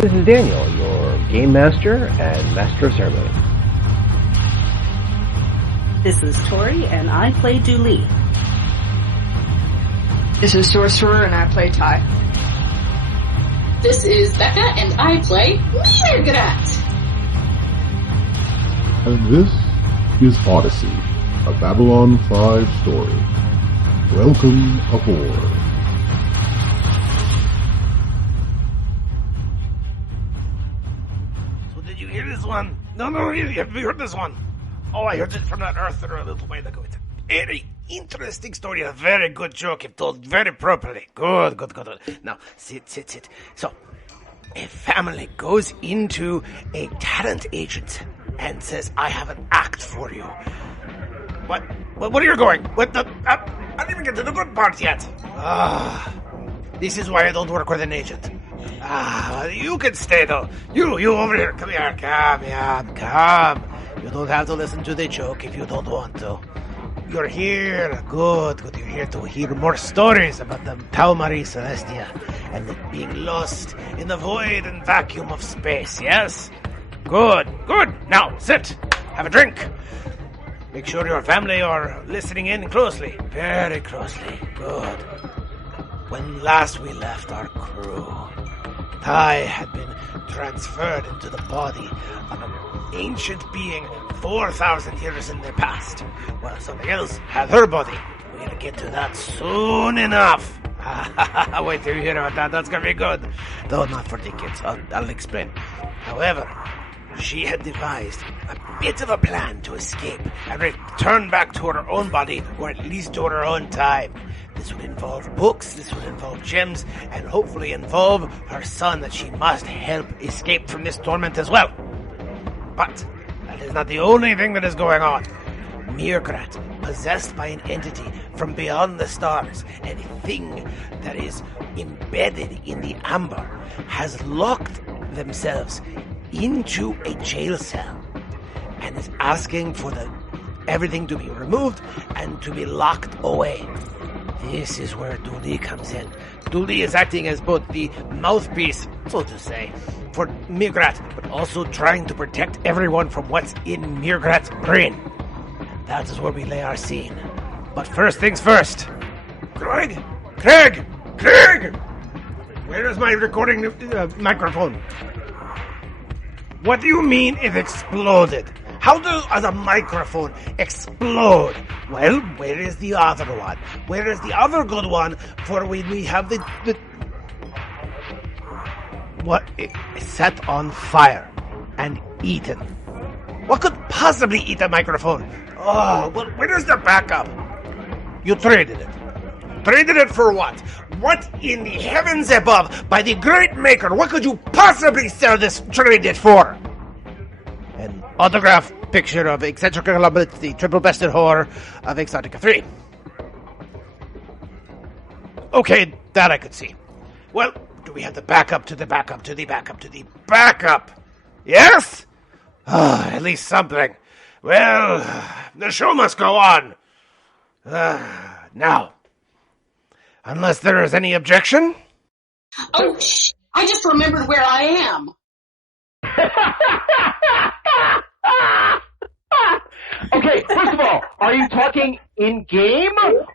This is Daniel, your Game Master and Master of Ceremony. This is Tori, and I play Dooley. This is Sorcerer, and I play Ty. This is Becca, and I play Mirgrat. And this is Odyssey, a Babylon 5 story. Welcome aboard. So did you hear this one? No, have you heard this one? Oh, I heard it from that Earther a little while ago. It's a very interesting story, a very good joke if told very properly. Good. Now, sit. So, a family goes into a talent agent and says, I have an act for you. What are you going? What the... I didn't even get to the good part yet. This is why I don't work with an agent. You can stay though. You over here. Come here. Come. You don't have to listen to the joke if you don't want to. You're here. Good. You're here to hear more stories about the pak'ma'ra Celestia and it being lost in the void and vacuum of space, yes? Good. Now, sit. Have a drink. Make sure your family are listening in closely. Very closely. Good. When last we left our crew, Ty had been transferred into the body of an ancient being 4,000 years in the past. Well, something else had her body. We'll get to that soon enough. Wait till you hear about that. That's gonna be good. Though not for the kids. I'll explain. However, she had devised a bit of a plan to escape and return back to her own body, or at least to her own time. This would involve books, this would involve gems, and hopefully involve her son that she must help escape from this torment as well. But that is not the only thing that is going on. Mirgrat, possessed by an entity from beyond the stars, and a thing that is embedded in the amber, has locked themselves into a jail cell and is asking for everything to be removed and to be locked away. This is where Dooley comes in. Dooley is acting as both the mouthpiece, so to say, for Mirgrat, but also trying to protect everyone from what's in Mirgrat's brain. And that is where we lay our scene. But first things first. Craig! Where is my recording microphone? What do you mean it exploded? How does a microphone explode? Well, where is the other one? Where is the other good one for when we have the... What? It's set on fire and eaten. What could possibly eat a microphone? Oh, well, where is the backup? You traded it. Traded it for what? What in the heavens above, by the great maker, what could you possibly sell this traded for? An autograph picture of Eccentric Columbus, the triple-bested whore of Exotica 3. Okay, that I could see. Well, do we have the backup to the backup to the backup to the backup? Yes? At least something. Well, the show must go on. Now, unless there is any objection? Oh, I just remembered where I am. Okay, first of all, are you talking in-game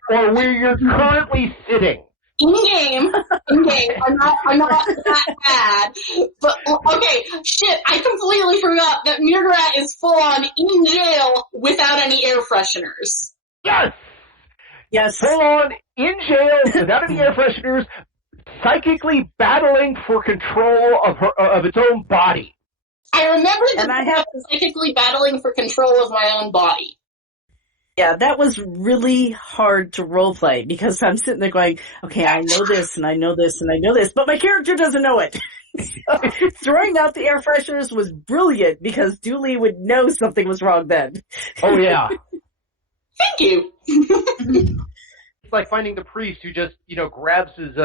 or where you're currently sitting? In-game. I'm not that bad. But, okay, shit, I completely forgot that Mirgrat is full-on in jail without any air fresheners. Yes, full-on in jail without any air fresheners, psychically battling for control of its own body. I remember that I was psychically battling for control of my own body. Yeah, that was really hard to roleplay because I'm sitting there going, okay, I know this and I know this and I know this, but my character doesn't know it. So, throwing out the air fresheners was brilliant because Dooley would know something was wrong then. Oh, yeah. Thank you. It's like finding the priest who just, grabs his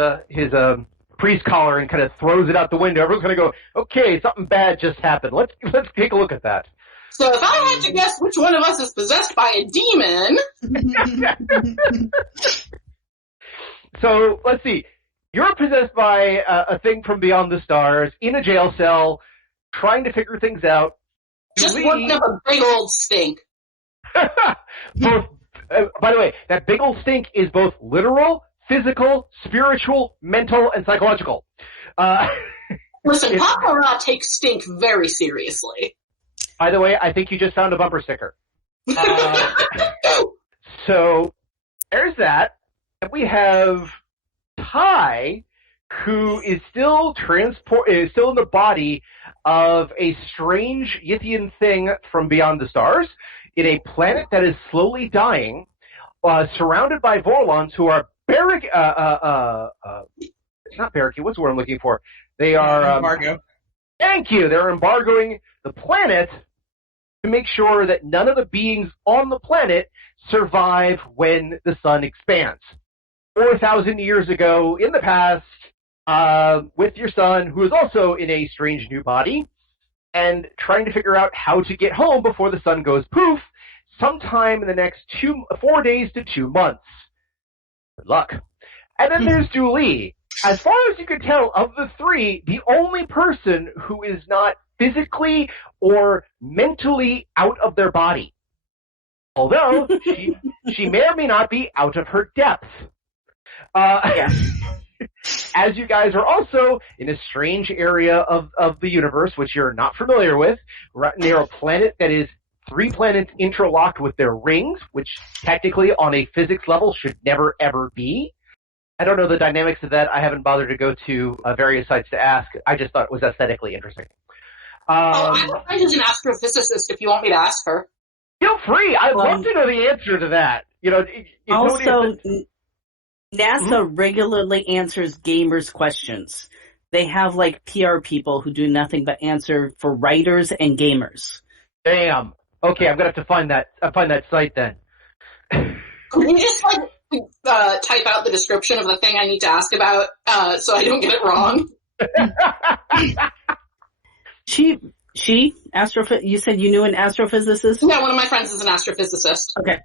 priest collar and kind of throws it out the window. Everyone's going to go, okay, something bad just happened. Let's take a look at that. So if I had to guess which one of us is possessed by a demon... So, let's see. You're possessed by a thing from beyond the stars in a jail cell, trying to figure things out. Just working up a big old stink. Both, by the way, that big old stink is both literal, physical, spiritual, mental, and psychological. Listen, pak'ma'ra takes stink very seriously. By the way, I think you just found a bumper sticker. So there's that. And we have Ty, who is still in the body of a strange Yithian thing from beyond the stars, in a planet that is slowly dying, surrounded by Vorlons who are not barricade, what's the word I'm looking for? They are... embargo. Thank you! They're embargoing the planet to make sure that none of the beings on the planet survive when the sun expands. 4,000 years ago, in the past, with your son, who is also in a strange new body, and trying to figure out how to get home before the sun goes poof, sometime in the next 4 days to 2 months. Good luck. And then there's Dooley. As far as you can tell, of the three, the only person who is not physically or mentally out of their body. Although, she may or may not be out of her depth. As you guys are also in a strange area of the universe, which you're not familiar with, right near a planet that is 3 planets interlocked with their rings, which technically on a physics level should never ever be. I don't know the dynamics of that. I haven't bothered to go to various sites to ask. I just thought it was aesthetically interesting. I have a friend who's an astrophysicist if you want me to ask her. Feel free. I'd love to know the answer to that. You know, also, NASA regularly answers gamers' questions. They have like PR people who do nothing but answer for writers and gamers. Damn. Okay, I'm gonna have to find that site then. Could you just type out the description of the thing I need to ask about so I don't get it wrong? You said you knew an astrophysicist? Yeah, one of my friends is an astrophysicist. Okay.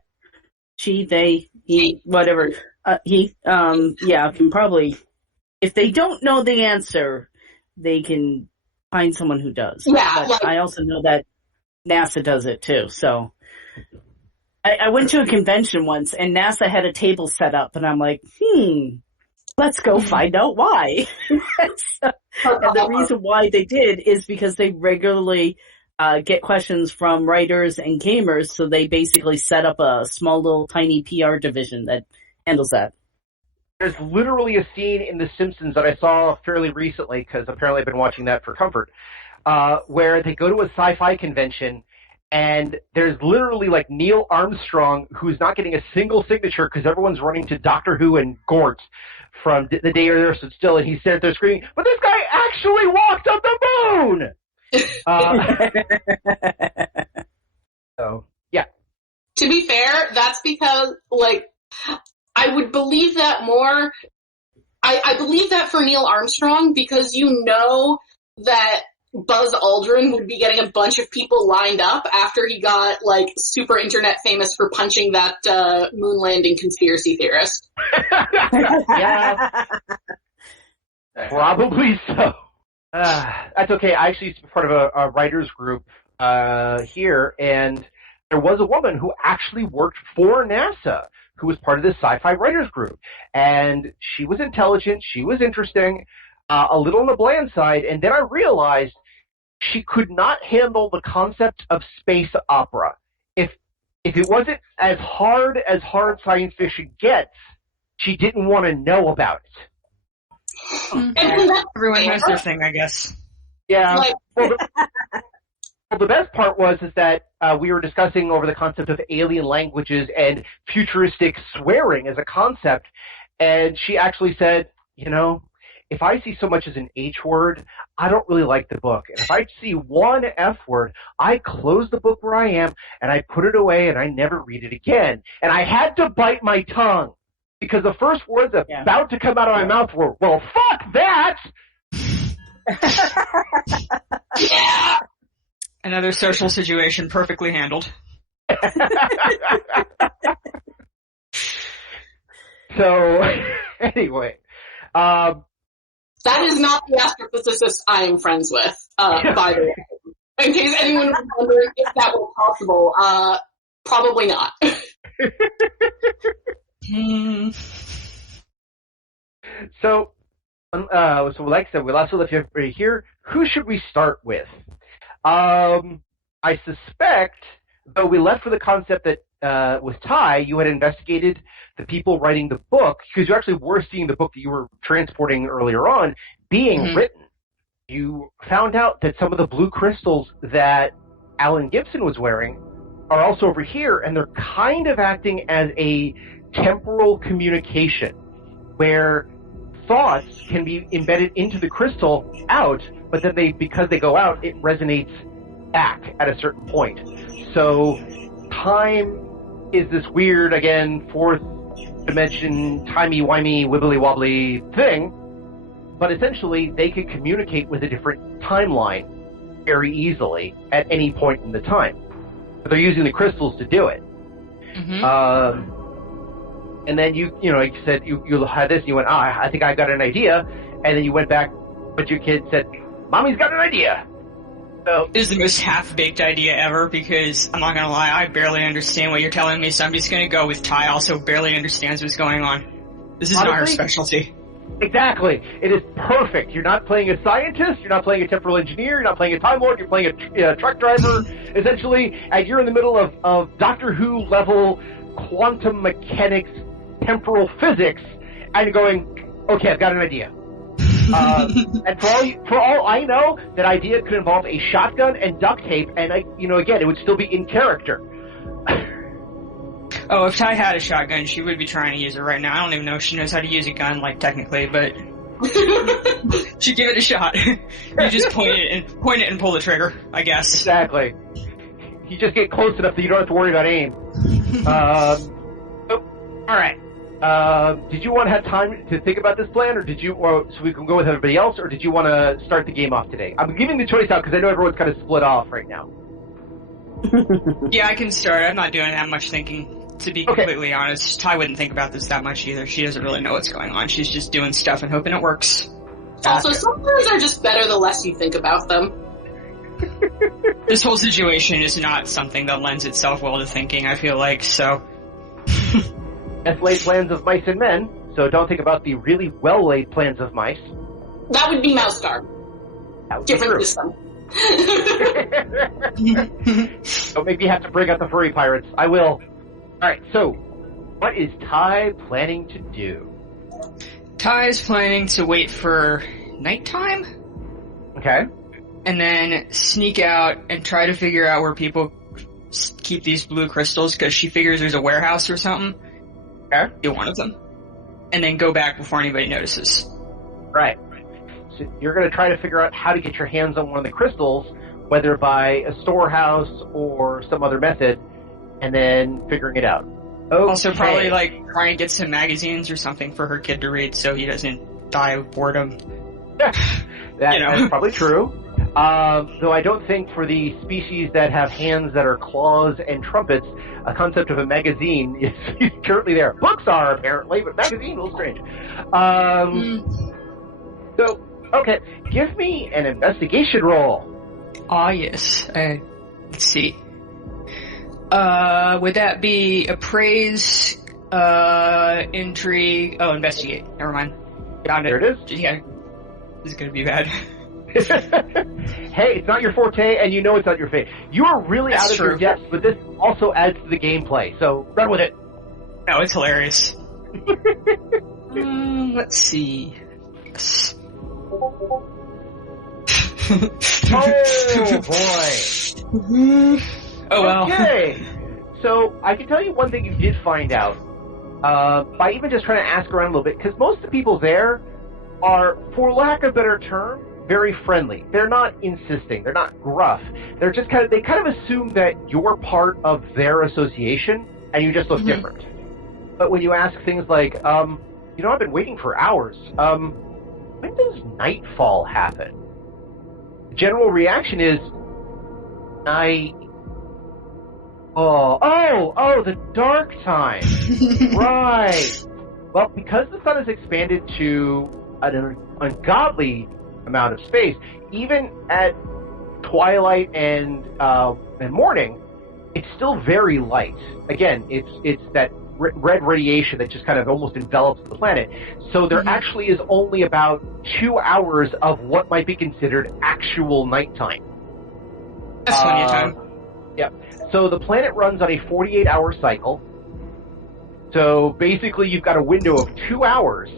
He, whatever. Can probably, if they don't know the answer, they can find someone who does. Yeah. But I also know that NASA does it too, so. I went to a convention once, and NASA had a table set up, and I'm like, let's go find out why. And the reason why they did is because they regularly get questions from writers and gamers, so they basically set up a small little tiny PR division that handles that. There's literally a scene in The Simpsons that I saw fairly recently, because apparently I've been watching that for comfort, where they go to a sci-fi convention, and there's literally like Neil Armstrong, who's not getting a single signature because everyone's running to Doctor Who and Gort from The Day Earth Stood Still, and he's sitting there screaming, but this guy actually walked on the moon! So, yeah. To be fair, that's because, I would believe that more. I believe that for Neil Armstrong because you know that Buzz Aldrin would be getting a bunch of people lined up after he got, super internet famous for punching that moon landing conspiracy theorist. Yeah. Probably so. That's okay. I actually used to be part of a writers group here, and there was a woman who actually worked for NASA who was part of this sci-fi writers group. And she was intelligent, she was interesting, a little on the bland side, and then I realized she could not handle the concept of space opera. If it wasn't as hard science fiction gets, she didn't want to know about it. Everyone has their thing, I guess. Yeah. Well, the best part was that we were discussing over the concept of alien languages and futuristic swearing as a concept, and she actually said, if I see so much as an H word, I don't really like the book. And if I see one F word, I close the book where I am, and I put it away, and I never read it again. And I had to bite my tongue, because the first words about to come out of my mouth were, well, fuck that! Yeah! Another social situation perfectly handled. So, anyway... That is not the astrophysicist I am friends with, by the way. In case anyone was wondering if that were possible, probably not. So like I said, we'll also let you here. Who should we start with? I suspect, though we left with the concept that with Ty, you had investigated the people writing the book, because you actually were seeing the book that you were transporting earlier on being written. You found out that some of the blue crystals that Alan Gibson was wearing are also over here, and they're kind of acting as a temporal communication, where thoughts can be embedded into the crystal out, but then because they go out, it resonates back at a certain point. So time is this weird, again, fourth dimension, timey-wimey, wibbly-wobbly thing, but essentially they could communicate with a different timeline very easily at any point in the time. But they're using the crystals to do it. And then you said you had this, and you went, I think I got an idea, and then you went back, but your kid said, Mommy's got an idea. So It is the most half-baked idea ever, because I'm not gonna lie, I barely understand what you're telling me, so I'm just gonna go with Ty also barely understands what's going on. This is not her specialty. Exactly. It is perfect. You're not playing a scientist, you're not playing a temporal engineer, you're not playing a Time Lord, you're playing a truck driver, essentially, and you're in the middle of Doctor Who level quantum mechanics, temporal physics, and you're going, okay, I've got an idea. And for all I know, that idea could involve a shotgun and duct tape, and again, it would still be in character. Oh, if Ty had a shotgun, she would be trying to use it right now. I don't even know if she knows how to use a gun, technically, but she'd give it a shot. You just point it and pull the trigger, I guess. Exactly. You just get close enough that you don't have to worry about aim. All right. Did you want to have time to think about this plan, or so we can go with everybody else, or did you want to start the game off today? I'm giving the choice out because I know everyone's kind of split off right now. Yeah, I can start. I'm not doing that much thinking, to be completely honest. Ty wouldn't think about this that much either. She doesn't really know what's going on. She's just doing stuff and hoping it works. Also, some plans are just better the less you think about them. This whole situation is not something that lends itself well to thinking, I feel like, so... Best-laid plans of mice and men, so don't think about the really well-laid plans of mice. That would be Mouse Guard. Different system. Don't make me have to bring out the furry pirates. I will. Alright, so, what is Ty planning to do? Ty's planning to wait for nighttime? Okay. And then sneak out and try to figure out where people keep these blue crystals, because she figures there's a warehouse or something. Okay. Get one of them. And then go back before anybody notices. Right. So you're going to try to figure out how to get your hands on one of the crystals, whether by a storehouse or some other method, and then figuring it out. Okay. Also probably try and get some magazines or something for her kid to read so he doesn't die of boredom. That's probably true. Though I don't think for the species that have hands that are claws and trumpets, a concept of a magazine is currently there. Books are, apparently, but magazine, a little strange. So, okay, give me an investigation roll. Ah, yes. Let's see. Would that be appraise, intrigue, investigate. Never mind. Found it. There it is. Yeah. This is gonna be bad. Hey, it's not your forte, and you know it's not your fate. You are really out of your depth, but this also adds to the gameplay, so run with it. No, it's hilarious. Let's see. Yes. Oh, boy. Oh, well. Okay. So, I can tell you one thing you did find out, by even just trying to ask around a little bit, because most of the people there are, for lack of a better term, very friendly. They're not insisting. They're not gruff. They're just they kind of assume that you're part of their association, and you just look different. But when you ask things like, I've been waiting for hours, when does nightfall happen? The general reaction is, night. Oh, the dark time. Right. Well, because the sun has expanded to an ungodly amount of space. Even at twilight and morning, it's still very light. Again, it's that red radiation that just kind of almost envelops the planet. So there actually is only about 2 hours of what might be considered actual nighttime. That's plenty of time. Yep. So the planet runs on a 48-hour cycle. So basically you've got a window of 2 hours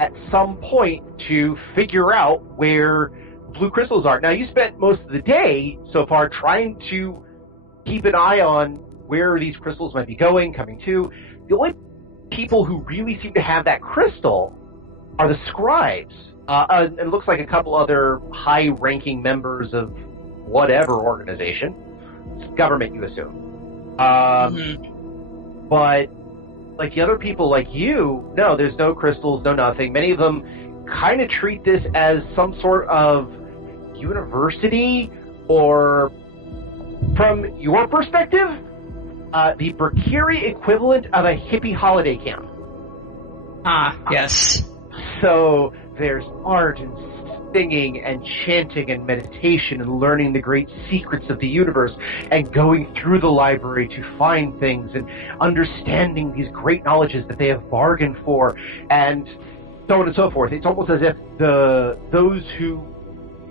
at some point to figure out where blue crystals are. Now, you spent most of the day so far trying to keep an eye on where these crystals might be coming to. The only people who really seem to have that crystal are the scribes. And it looks like a couple other high-ranking members of whatever organization. It's government, you assume. But, like, the other people like you, no, there's no crystals, no nothing. Many of them kind of treat this as some sort of university, or, from your perspective, the Berkiri equivalent of a hippie holiday camp. Ah, yes. So there's art and singing and chanting and meditation and learning the great secrets of the universe and going through the library to find things and understanding these great knowledges that they have bargained for, and so on and so forth. It's almost as if those who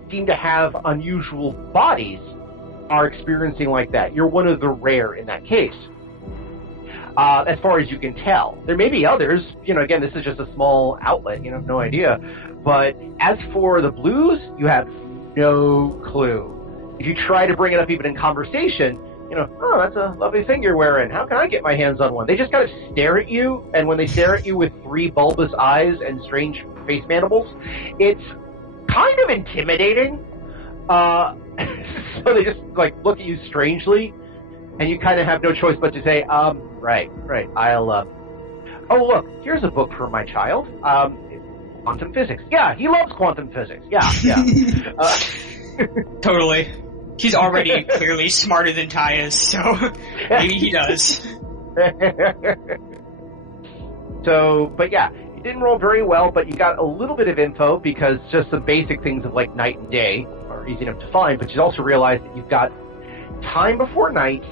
seem to have unusual bodies are experiencing like that. You're one of the rare in that case. As far as you can tell. There may be others. Again, this is just a small outlet. You have no idea. But as for the blues, you have no clue. If you try to bring it up even in conversation, oh, that's a lovely thing you're wearing. How can I get my hands on one? They just kind of stare at you, and when they stare at you with 3 bulbous eyes and strange face mandibles, it's kind of intimidating. So they just, look at you strangely, and you kind of have no choice but to say, right, I'll, oh, look, here's a book for my child, quantum physics. Yeah, he loves quantum physics. Yeah. Totally. He's already clearly smarter than Ty is, so maybe he does. So, but yeah, it didn't roll very well, but you got a little bit of info, because just some basic things of night and day are easy enough to find, but you also realize that you've got time before night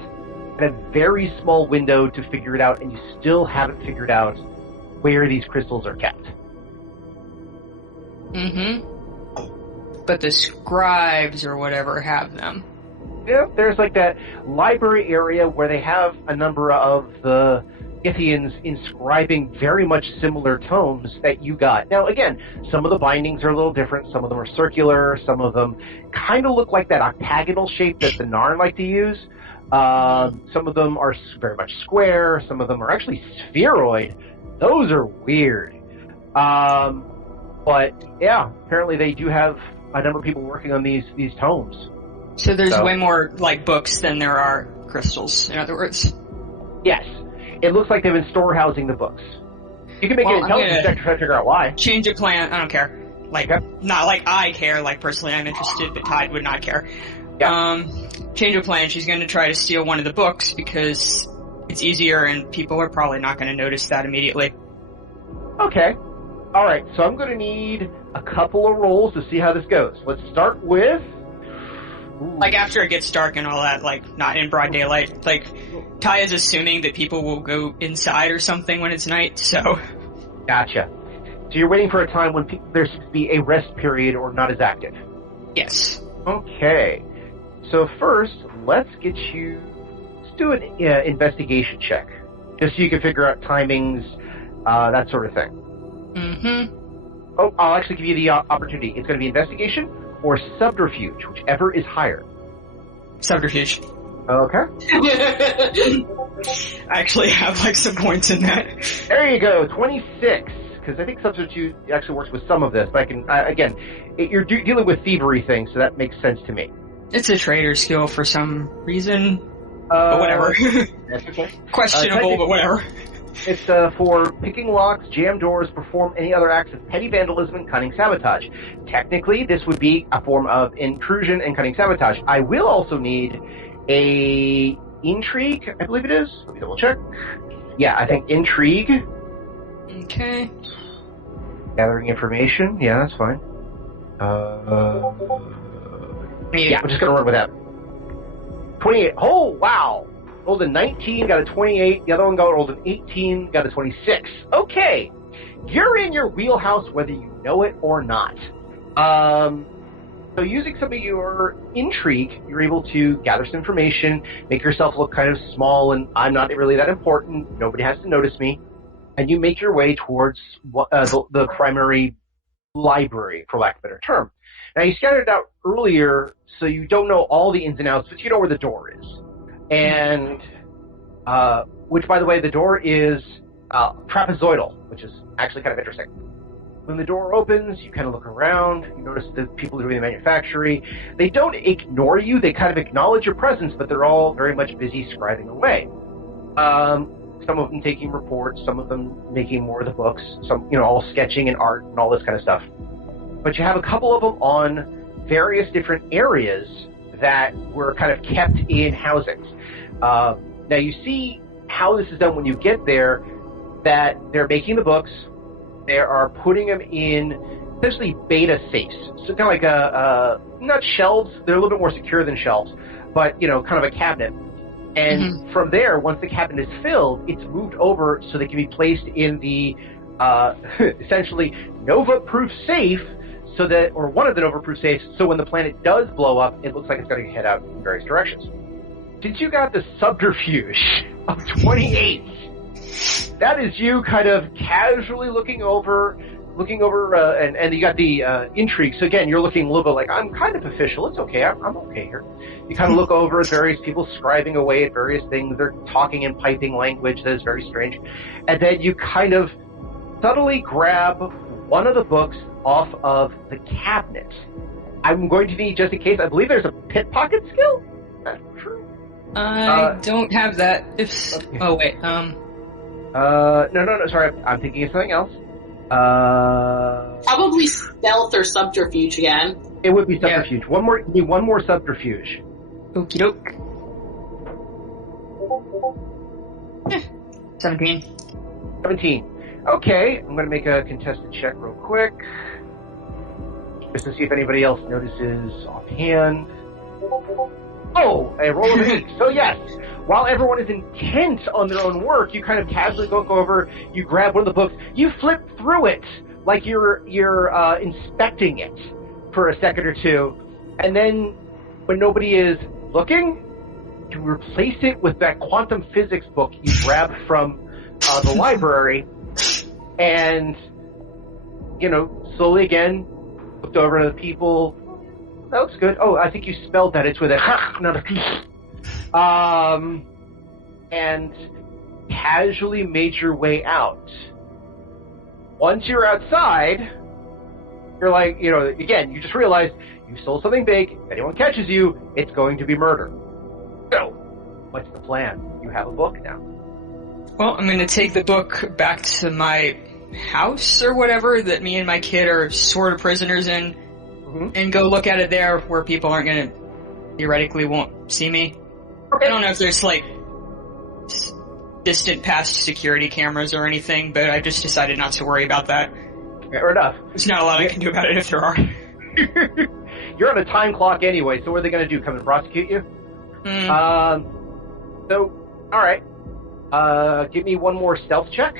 and a very small window to figure it out, and you still haven't figured out where these crystals are kept. But the scribes or whatever have them. Yeah, there's that library area where they have a number of the Yithians inscribing very much similar tomes that you got. Now, again, some of the bindings are a little different. Some of them are circular. Some of them kind of look like that octagonal shape that the Narn like to use. Some of them are very much square. Some of them are actually spheroid. Those are weird. But, yeah, apparently they do have a number of people working on these tomes. So there's way more, books than there are crystals, in other words. Yes. It looks like they've been storehousing the books. You can make an intelligence check to try to figure out why. Change of plan. I don't care. Not like I care. Personally, I'm interested, but Tide would not care. Yeah. Change of plan. She's going to try to steal one of the books because it's easier, and people are probably not going to notice that immediately. Okay. All right. So I'm going to need a couple of rolls to see how this goes. Let's start with... after it gets dark and all that, not in broad daylight, Ty is assuming that people will go inside or something when it's night, so... Gotcha. So you're waiting for a time when there seems to be a rest period or not as active? Yes. Okay. So first, let's do an investigation check, just so you can figure out timings, that sort of thing. Oh, I'll actually give you the opportunity. It's going to be investigation or subterfuge, whichever is higher. Subterfuge. Okay. I actually have some points in that. There you go, 26. Because I think subterfuge actually works with some of this, but I can again, you're dealing with thievery things, so that makes sense to me. It's a trader skill for some reason, but whatever. That's okay. Questionable, but whatever. It's for picking locks, jam doors, perform any other acts of petty vandalism and cunning sabotage. Technically, this would be a form of intrusion and cunning sabotage. I will also need a intrigue, I believe it is. Let me double check. Yeah, I think intrigue. Okay. Gathering information. Yeah, that's fine. Yeah, I'm just going to run with that. 28. Oh, wow. Rolled a 19, got a 28. The other one rolled an 18, got a 26. Okay. You're in your wheelhouse whether you know it or not. So using some of your intrigue, you're able to gather some information, make yourself look kind of small, and I'm not really that important. Nobody has to notice me. And you make your way towards the primary library, for lack of a better term. Now, you scattered out earlier, so you don't know all the ins and outs, but you know where the door is. And, which, by the way, the door is trapezoidal, which is actually kind of interesting. When the door opens, you kind of look around, you notice the people doing the manufacturing. They don't ignore you, they kind of acknowledge your presence, but they're all very much busy scribing away. Some of them taking reports, some of them making more of the books, some, all sketching and art and all this kind of stuff. But you have a couple of them on various different areas that were kind of kept in housings. Now you see how this is done when you get there, that they're making the books, they are putting them in essentially beta safes. So kind of like not shelves, they're a little bit more secure than shelves, but, kind of a cabinet. And from there, once the cabinet is filled, it's moved over so they can be placed in the essentially Nova-proof safe, so that, or one of the Nova-proof safes, so when the planet does blow up, it looks like it's going to head out in various directions. Since you got the subterfuge of 28, that is you kind of casually looking over, and you got the intrigue. So again, you're looking a little bit like, I'm kind of official. It's okay. I'm okay here. You kind of look over at various people scribing away at various things. They're talking in piping language that is very strange. And then you kind of subtly grab one of the books off of the cabinet. I'm going to need, just in case, I believe there's a pickpocket skill? That's true. I don't have that. Okay. Oh, wait. No, sorry. I'm thinking of something else. Probably stealth or subterfuge again. It would be subterfuge. Yeah. One more subterfuge. Okie doke. 17. 17. Okay, I'm going to make a contested check real quick, just to see if anybody else notices offhand. Oh, a roll of an 8. So yes, while everyone is intent on their own work, you kind of casually look over, you grab one of the books, you flip through it like you're inspecting it for a second or two, and then when nobody is looking, you replace it with that quantum physics book you grabbed from the library, and slowly again looked over to the people. That looks good. Oh, I think you spelled that. It's with a not a P. And casually made your way out. Once you're outside, you're like, again, you just realize you stole something big. If anyone catches you, it's going to be murder. So, what's the plan? You have a book now. Well, I'm going to take the book back to my house or whatever that me and my kid are sort of prisoners in, and go look at it there where people aren't going to, theoretically won't see me. Okay. I don't know if there's distant past security cameras or anything, but I just decided not to worry about that. Fair enough. There's not a lot I can do about it if there are. You're on a time clock anyway, so what are they going to do? Come and prosecute you? So, alright. Give me one more stealth check.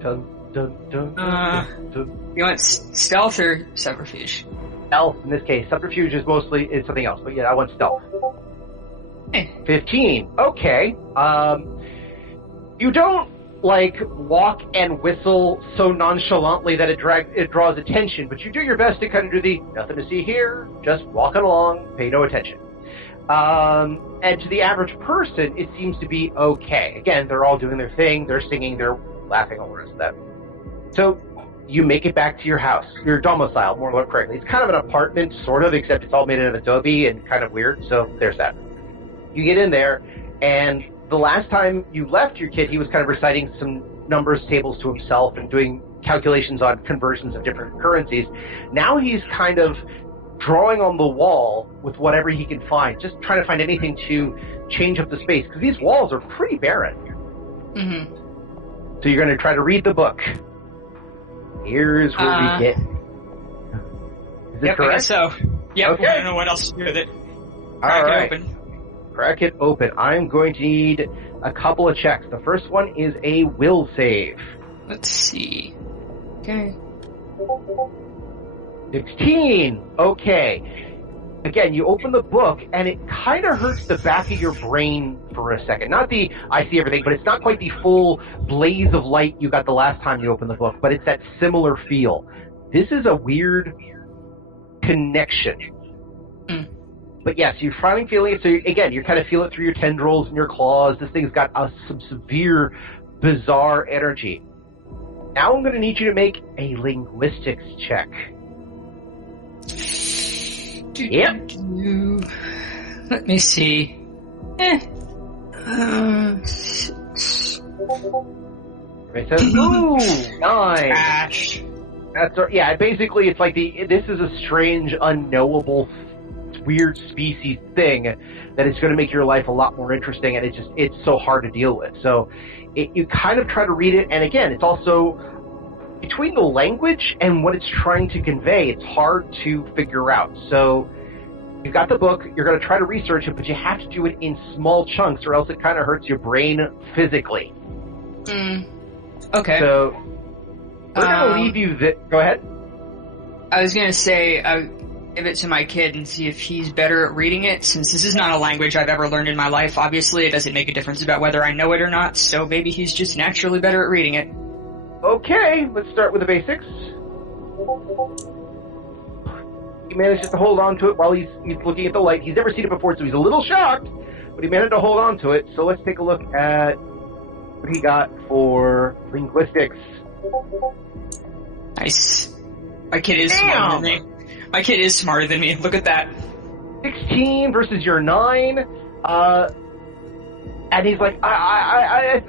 Dun, dun, dun, dun, dun. You want stealth or subterfuge? Stealth, in this case. Subterfuge is something else, but yeah, I want stealth. 15. Okay. You don't, walk and whistle so nonchalantly that it draws attention, but you do your best to kind of do the nothing to see here, just walking along, pay no attention. And to the average person, it seems to be okay. Again, they're all doing their thing, they're singing, they're laughing, all the rest of that. So, you make it back to your house, your domicile, more correctly. It's kind of an apartment, sort of, except it's all made out of adobe and kind of weird, so there's that. You get in there, and the last time you left your kid, he was kind of reciting some numbers tables to himself and doing calculations on conversions of different currencies. Now he's kind of drawing on the wall with whatever he can find, just trying to find anything to change up the space, because these walls are pretty barren. Mm-hmm. So you're going to try to read the book. Here's where we get. Is it correct? I guess so. Yep. Okay. I don't know what else to do with it. All right. Crack it open. Crack it open. I'm going to need a couple of checks. The first one is a will save. Let's see. Okay. 16. Okay. Again, you open the book, and it kind of hurts the back of your brain for a second. Not the I see everything, but it's not quite the full blaze of light you got the last time you opened the book, but it's that similar feel. This is a weird connection. But yes, you're finally feeling it. So again, you kind of feel it through your tendrils and your claws. This thing's got some severe, bizarre energy. Now I'm going to need you to make a linguistics check. Yep. Let me see. It says, ooh, 9. Ash. That's yeah. Basically, it's like this is a strange, unknowable, weird species thing that is going to make your life a lot more interesting, and it's so hard to deal with. So you kind of try to read it, and again, it's also between the language and what it's trying to convey, it's hard to figure out. So you've got the book, you're going to try to research it, but you have to do it in small chunks or else it kind of hurts your brain physically. Okay. So we're going to leave you go ahead. I was going to say, give it to my kid and see if he's better at reading it, since this is not a language I've ever learned in my life. Obviously, it doesn't make a difference about whether I know it or not, so maybe he's just naturally better at reading it. Okay, let's start with the basics. He manages to hold on to it while he's looking at the light. He's never seen it before, so he's a little shocked, but he managed to hold on to it. So let's take a look at what he got for linguistics. Nice. My kid is smarter than me. My kid is smarter than me. Look at that. 16 versus your 9. And he's like, I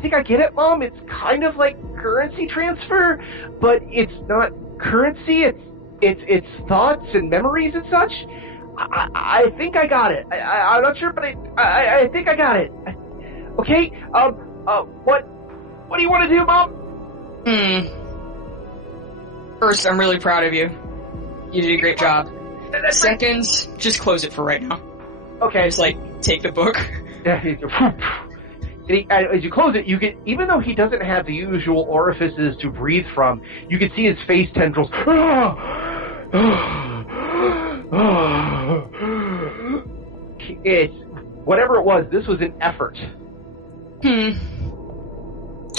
think I get it, Mom. It's kind of like currency transfer, but it's not currency. It's thoughts and memories and such. I think I got it. I'm not sure, but I think I got it. Okay. What do you want to do, Mom? First, I'm really proud of you. You did a great job. Second, just close it for right now. Okay. Just take the book. As you close it, you get, even though he doesn't have the usual orifices to breathe from, you can see his face tendrils. It's whatever it was. This was an effort. Can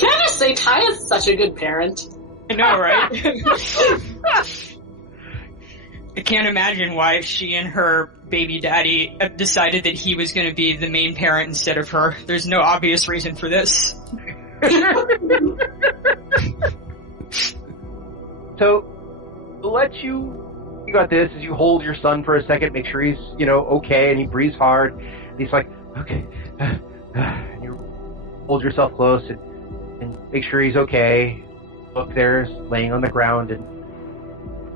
I just say, Ty is such a good parent? I know, right? I can't imagine why she and her baby daddy decided that he was going to be the main parent instead of her. There's no obvious reason for this. So, you got this as you hold your son for a second, make sure he's, okay, and he breathes hard. And he's like, okay, and you hold yourself close and make sure he's okay. Look, there's laying on the ground, and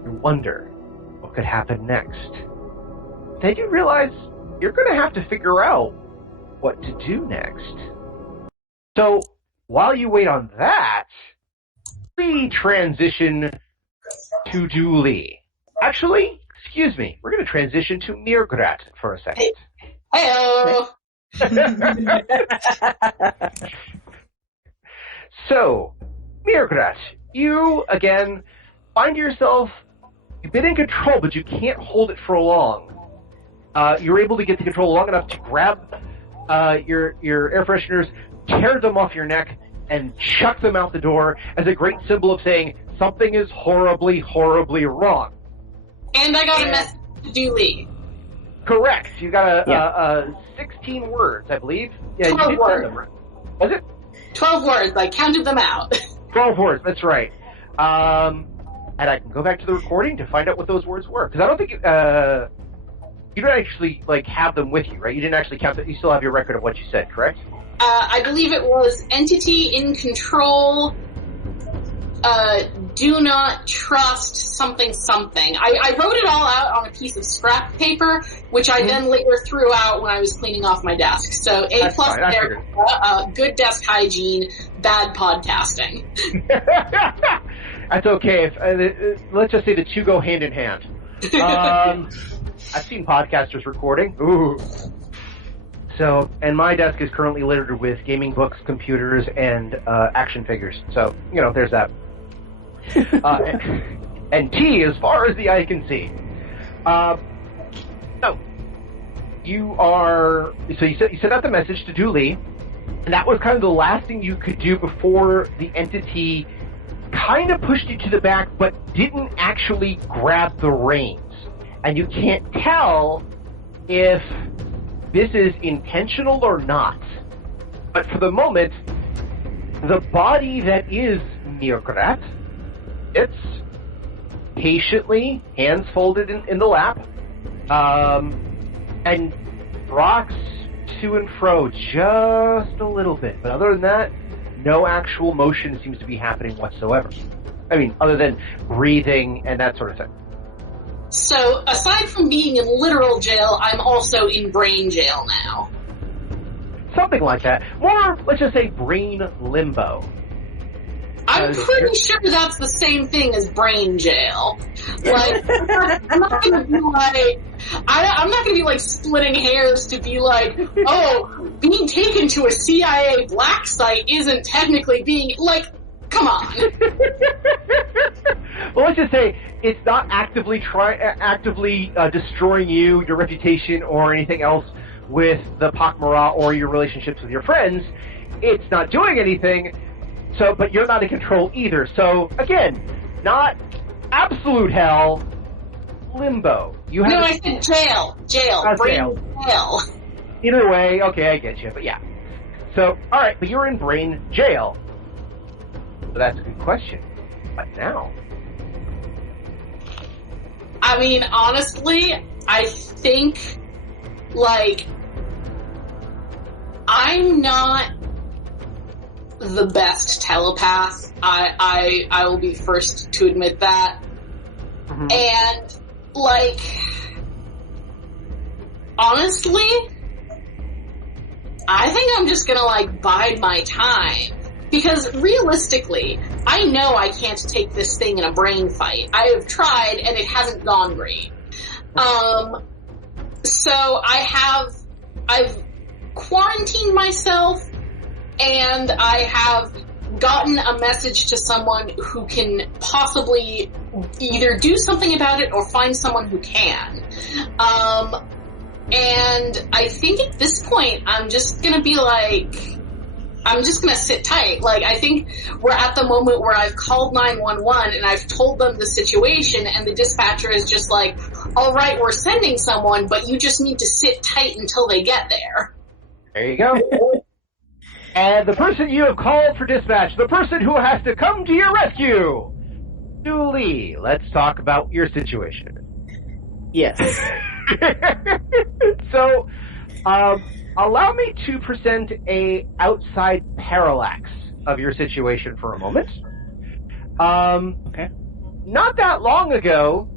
you wonder what could happen next. Then you realize you're going to have to figure out what to do next. So, while you wait on that, we transition to Julie. Actually, excuse me, we're going to transition to Mirgrat for a second. Hello. So, Mirgrat, you, again, find yourself, you've been in control, but you can't hold it for long. You're able to get the control long enough to grab your air fresheners, tear them off your neck, and chuck them out the door as a great symbol of saying, something is horribly, horribly wrong. And I got a message to Julie. Correct. You got a 16 words, I believe. Yeah, 12 you did words. send them. Was it? 12 words. I counted them out. 12 words, that's right. And I can go back to the recording to find out what those words were. Because I don't think you don't actually have them with you, right? You didn't actually count that. You still have your record of what you said, correct? I believe it was entity in control, do not trust something something. I wrote it all out on a piece of scrap paper, which I then later threw out when I was cleaning off my desk. So A That's plus fine, there, good desk hygiene, bad podcasting. That's okay. If, let's just say the two go hand in hand. I've seen podcasters recording. Ooh. So, and my desk is currently littered with gaming books, computers, and action figures. So, you know, there's that. And tea as far as the eye can see. So, you sent out the message to Dooley, and that was kind of the last thing you could do before the entity kind of pushed you to the back, but didn't actually grab the reins. And you can't tell if this is intentional or not. But for the moment, the body that is Mirgrat, it's patiently, hands folded in the lap, and rocks to and fro just a little bit. But other than that, no actual motion seems to be happening whatsoever. I mean, other than breathing and that sort of thing. So, aside from being in literal jail, I'm also in brain jail now. Something like that. More, let's just say, brain limbo. I'm pretty sure that's the same thing as brain jail. Like, I'm not gonna be like, I'm not gonna be like splitting hairs to be like, oh, being taken to a CIA black site isn't technically being, like, come on. Well, let's just say it's not actively destroying you, your reputation, or anything else with the pak'ma'ra or your relationships with your friends. It's not doing anything. So, but you're not in control either. So, again, not absolute hell, limbo. You have I said jail, brain jail. Either way, okay, I get you, but yeah. So, alright, but you're in brain jail. So that's a good question. What now? I mean, honestly, I think, like, I'm not the best telepath. I will be first to admit that. Mm-hmm. And, like, honestly, I think I'm just gonna, like, bide my time. Because realistically, I know I can't take this thing in a brain fight. I have tried, and it hasn't gone great. So I've quarantined myself, and I have gotten a message to someone who can possibly either do something about it or find someone who can. And I think at this point, I'm just gonna be like, I'm just gonna sit tight. Like, I think we're at the moment where I've called 911 and I've told them the situation, and the dispatcher is just like, alright, we're sending someone, but you just need to sit tight until they get there. There you go. And the person you have called for dispatch, the person who has to come to your rescue, Dooley, let's talk about your situation. Yes. So, allow me to present a outside parallax of your situation for a moment. Okay. Not that long ago,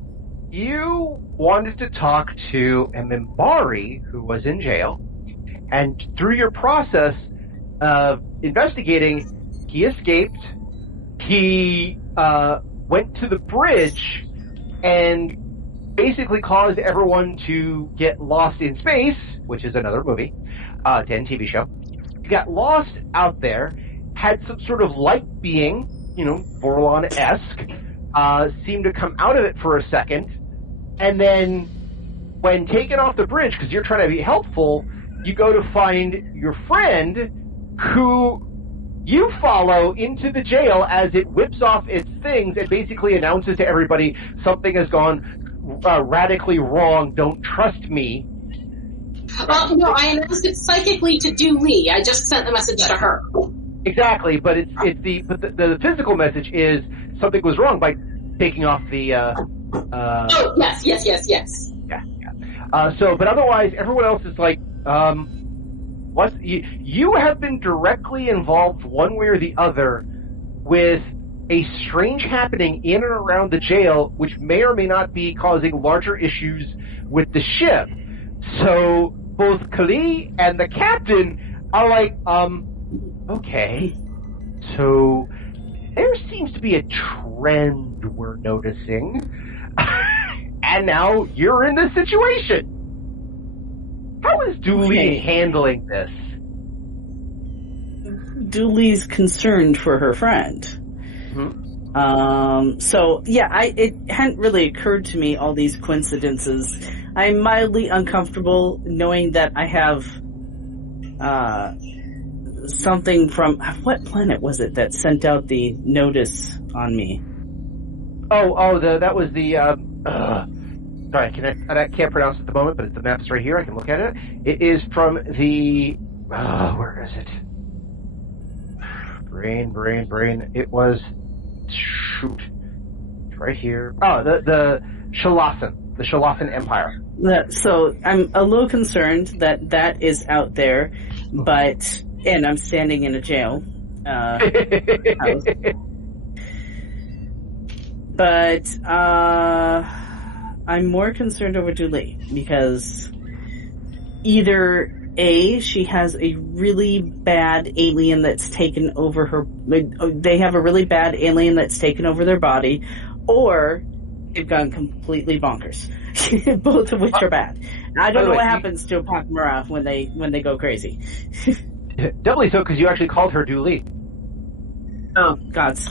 you wanted to talk to a Mimbari who was in jail, and through your process of investigating, he escaped. He went to the bridge and basically caused everyone to get lost in space, which is another movie, 10 TV show. He got lost out there, had some sort of light being, you know, Vorlon-esque, seemed to come out of it for a second, and then when taken off the bridge, because you're trying to be helpful, you go to find your friend, who you follow into the jail as it whips off its things and basically announces to everybody something has gone radically wrong, don't trust me. No, I announced it psychically to Dooley. I just sent the message to her. Exactly, but the physical message is something was wrong by taking off the oh, yes. Yeah. But otherwise everyone else is like, you have been directly involved one way or the other with a strange happening in and around the jail, which may or may not be causing larger issues with the ship. So both Kali and the captain are like, okay, so there seems to be a trend we're noticing, and now you're in this situation. How is Dooley handling this? Dooley's concerned for her friend. Mm-hmm. So yeah, it hadn't really occurred to me, all these coincidences. I'm mildly uncomfortable knowing that I have something from, what planet was it that sent out the notice on me? That was the sorry, I can't pronounce it at the moment, but the map's right here. I can look at it. It is from the where is it? Brain. It was it's right here. Oh, the Shalafan Empire. So I'm a little concerned that is out there, and I'm standing in a jail house. But I'm more concerned over Dooley because either A, she has a really bad alien that's taken over her. They have a really bad alien that's taken over their body, or they've gone completely bonkers. Both of which are bad. I don't know what happens to a pak'ma'ra when they go crazy. Doubly so because you actually called her Dooley. Oh, gods.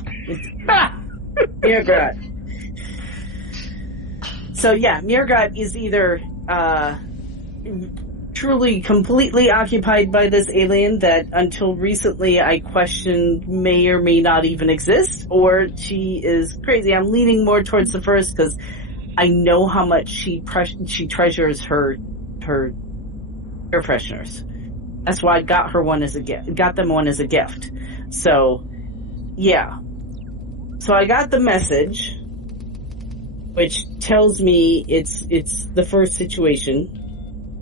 Mirgrat. So yeah, Mirgrat is either truly completely occupied by this alien that until recently I questioned may or may not even exist, or she is crazy. I'm leaning more towards the first because I know how much she treasures her air fresheners. That's why I got her one as a gift. Got them one as a gift. So yeah. So I got the message, which tells me it's the first situation.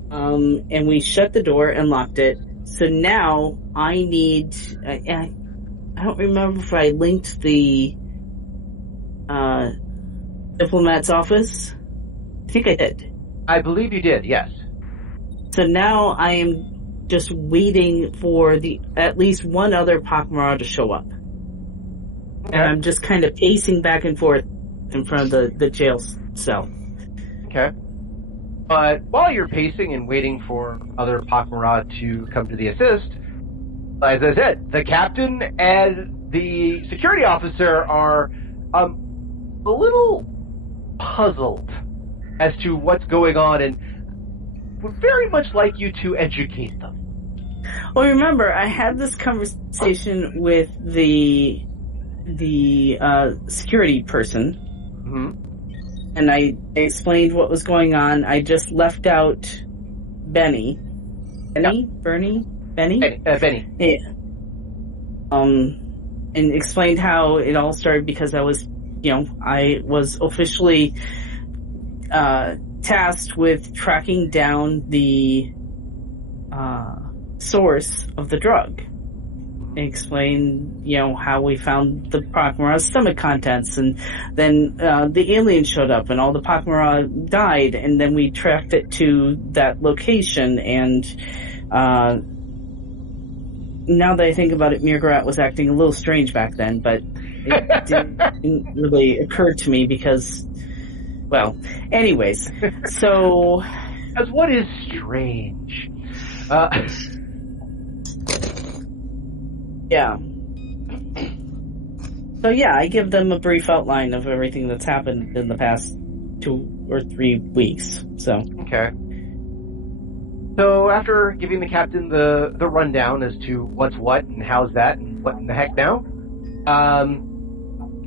And we shut the door and locked it. So now I need, I don't remember if I linked the, diplomat's office. I think I did. I believe you did, yes. So now I am just waiting for at least one other pak'ma'ra to show up. Okay. And I'm just kind of pacing back and forth in front of the jail cell. Okay. But while you're pacing and waiting for other pak'ma'ra to come to the assist, as I said, the captain and the security officer are a little puzzled as to what's going on and would very much like you to educate them. Well, remember, I had this conversation with the security person. Mm-hmm. And I explained what was going on. I just left out Benny. Benny? Yeah. And explained how it all started because I was officially tasked with tracking down the source of the drug. I explained, how we found the pak'ma'ra's stomach contents, and then the alien showed up, and all the pak'ma'ra died, and then we tracked it to that location, and now that I think about it, Mirgrat was acting a little strange back then, but it didn't really occur to me because, well, anyways, so... As what is strange? Yeah. So yeah, I give them a brief outline of everything that's happened in the past 2 or 3 weeks. So okay. So after giving the captain the rundown as to what's what and how's that and what in the heck now,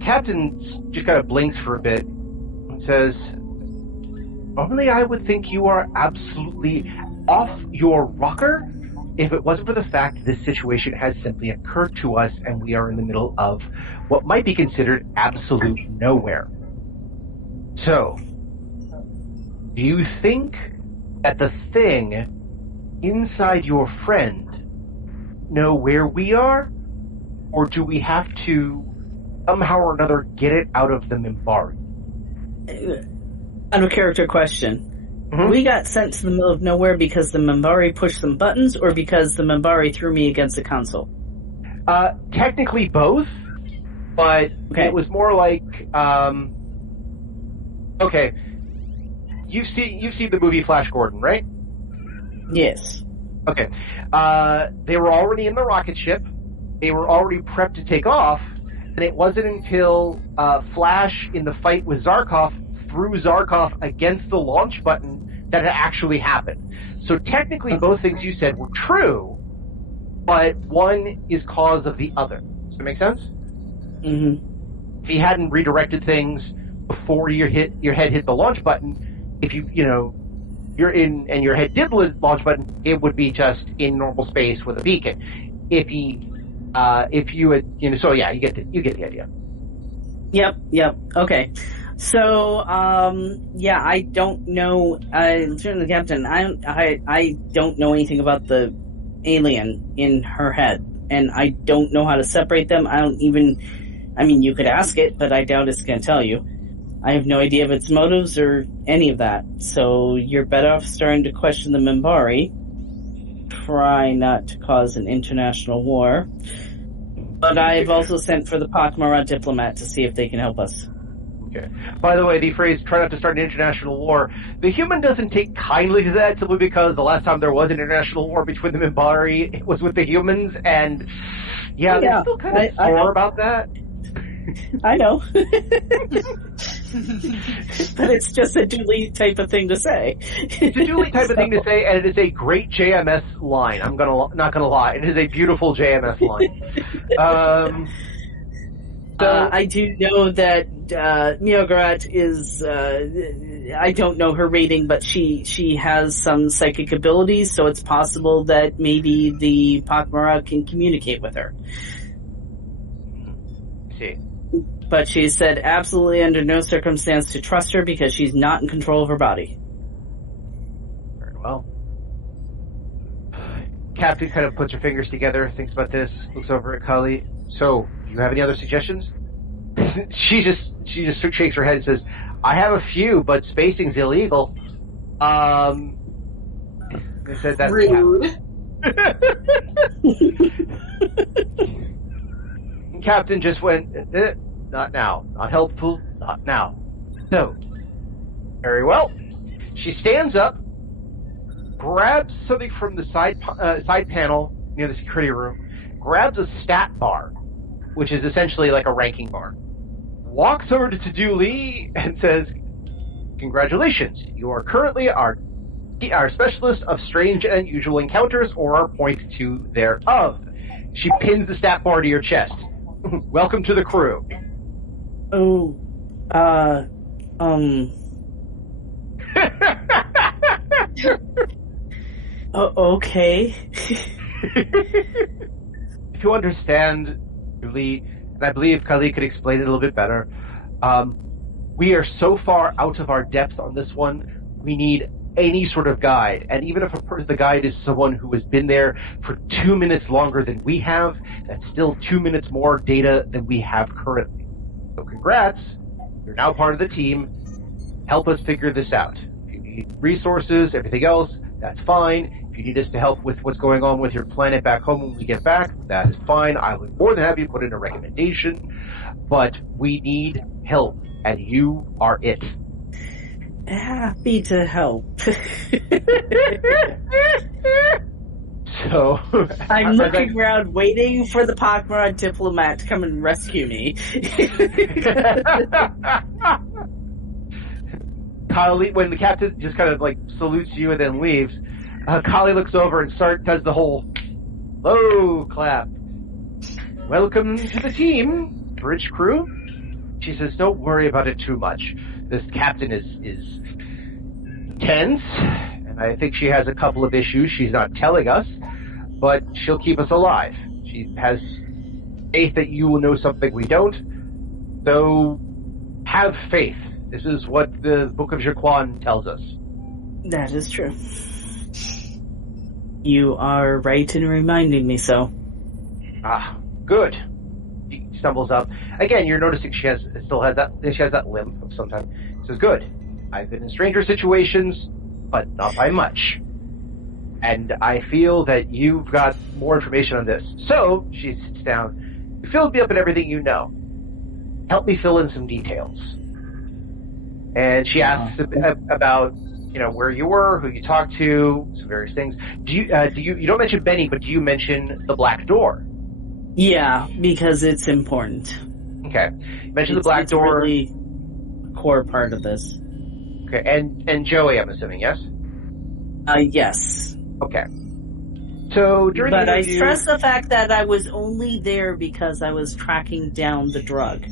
captain just kind of blinks for a bit and says, "Normally I would think you are absolutely off your rocker if it wasn't for the fact this situation has simply occurred to us and we are in the middle of what might be considered absolute nowhere. So, do you think that the thing inside your friend know where we are? Or do we have to somehow or another get it out of the Minbari. Out of character question. Mm-hmm. We got sent to the middle of nowhere because the Minbari pushed some buttons, or because the Minbari threw me against the console? Technically both, but it was more like, okay, you've seen the movie Flash Gordon, right? Yes. Okay. They were already in the rocket ship. They were already prepped to take off, and it wasn't until Flash, in the fight with Zarkov, threw Zarkov against the launch button that it actually happened. So technically both things you said were true, but one is cause of the other. Does that make sense? Mm-hmm. If he hadn't redirected things before your head hit the launch button, if you're in and your head did the launch button, it would be just in normal space with a beacon. If you had, so yeah, you get the idea. Yep. Okay. So, I don't know. Certainly, Captain, I don't know anything about the alien in her head, and I don't know how to separate them. You could ask it, but I doubt it's going to tell you. I have no idea of its motives or any of that. So you're better off starting to question the Minbari. Try not to cause an international war. But I've also sent for the pak'ma'ra diplomat to see if they can help us. Okay. By the way, the phrase "try not to start an international war," the human doesn't take kindly to that, simply because the last time there was an international war between the Minbari, it was with the humans, and they're still kind of sore about that. I know. But it's just a Dooley type of thing to say. It's a Dooley type of thing to say, and it is a great JMS line. Not gonna lie. It is a beautiful JMS line. I do know that Miogarat is, I don't know her rating, but she has some psychic abilities, so it's possible that maybe the pak'ma'ra can communicate with her. See. But she said absolutely under no circumstance to trust her because she's not in control of her body. Very well. Captain kind of puts her fingers together, thinks about this, looks over at Kali. So, do you have any other suggestions? She just shakes her head and says, "I have a few, but spacing's illegal." They said that's rude. Captain just went, "Not now. Not helpful. Not now." No. Very well. She stands up, grabs something from the side panel near the security room, grabs a stat bar, which is essentially like a ranking bar, walks over to Dooley and says, "Congratulations, you are currently our specialist of strange and unusual encounters, or our point 2 thereof." She pins the stat bar to your chest. "Welcome to the crew." Okay. If you understand, Julie, and I believe Kali could explain it a little bit better, we are so far out of our depth on this one, we need any sort of guide. And even if the guide is someone who has been there for 2 minutes longer than we have, that's still 2 minutes more data than we have currently. So congrats, you're now part of the team. Help us figure this out. If you need resources, everything else, that's fine. If you need us to help with what's going on with your planet back home when we get back, that is fine. I would more than happy to put in a recommendation. But we need help, and you are it. Happy to help. So I'm looking around, waiting for the pak'ma'ra diplomat to come and rescue me. Kali, when the captain just kind of like salutes you and then leaves, Kali looks over and does the whole "hello" clap. "Welcome to the team, bridge crew." She says, "Don't worry about it too much. This captain is tense, and I think she has a couple of issues she's not telling us, but she'll keep us alive. She has faith that you will know something we don't, so have faith. This is what the Book of Jaquan tells us." That is true. You are right in reminding me so. Ah, good. stumbles up. Again, you're noticing she has that limp of some type. She says, "Good. I've been in stranger situations, but not by much. And I feel that you've got more information on this." So she sits down. "You filled me up in everything you know. Help me fill in some details." And she asks about, where you were, who you talked to, some various things. You don't mention Benny, but do you mention the Black Door? Yeah, because it's important. Okay. You mentioned the Black Door. It's really a core part of this. Okay, and Joey, I'm assuming, yes? Yes. Okay. So during But the I interview, stress the fact that I was only there because I was tracking down the drug.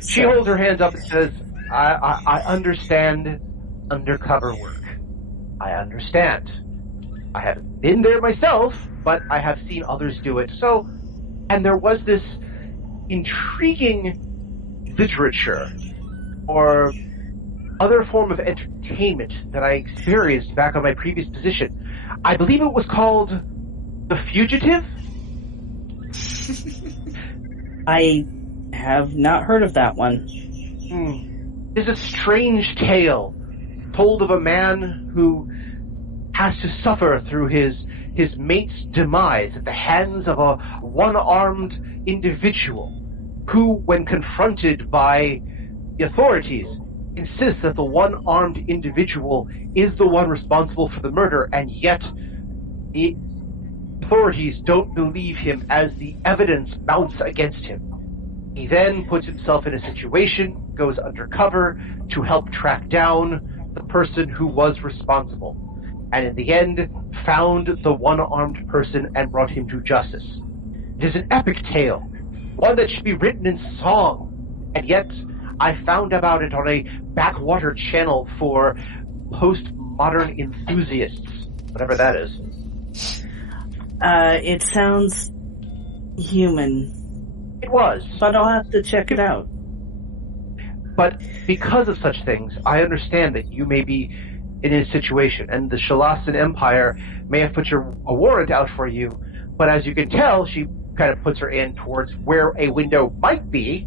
she holds her hands up and says, I understand undercover work. I understand. I haven't been there myself, but I have seen others do it. So, and there was this intriguing literature or other form of entertainment that I experienced back on my previous position. I believe it was called The Fugitive? I have not heard of that one. It's a strange tale told of a man who has to suffer through his mate's demise at the hands of a one-armed individual who, when confronted by the authorities, insists that the one-armed individual is the one responsible for the murder, and yet the authorities don't believe him as the evidence mounts against him. He then puts himself in a situation, goes undercover to help track down the person who was responsible, and in the end found the one-armed person and brought him to justice. It is an epic tale, one that should be written in song, and yet I found about it on a backwater channel for postmodern enthusiasts, whatever that is. It sounds human. It was. But I'll have to check it out. But because of such things, I understand that you may be in a situation, and the Shalasan Empire may have put a warrant out for you, but as you can tell, she kind of puts her in towards where a window might be.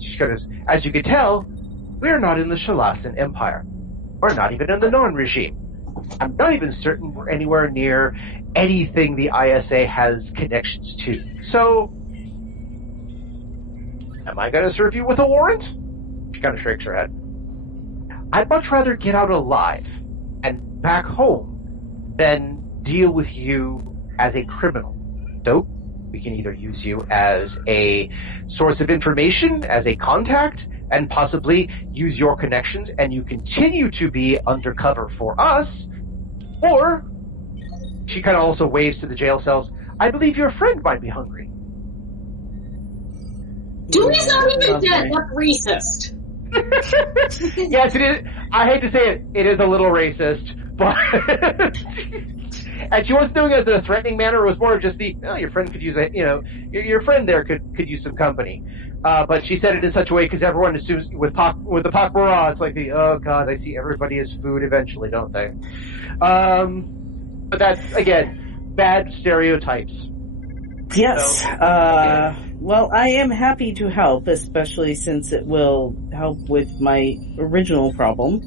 She goes, as you can tell, we're not in the Shalasan Empire. We're not even in the Norn regime. I'm not even certain we're anywhere near anything the ISA has connections to. So, am I going to serve you with a warrant? She kind of shakes her head. I'd much rather get out alive and back home than deal with you as a criminal. So, we can either use you as a source of information, as a contact, and possibly use your connections and you continue to be undercover for us, or she kind of also waves to the jail cells, I believe your friend might be hungry. Dewey's not even dead, that's racist. Yes, it is. I hate to say it, it is a little racist, but... And she wasn't doing it in a threatening manner. It was more just your friend could use your friend there could use some company. But she said it in such a way because everyone assumes with the pak'ma'ra, it's like oh god, I see everybody as food eventually, don't they? But that's, again, bad stereotypes. Yes. So, well, I am happy to help, especially since it will help with my original problem.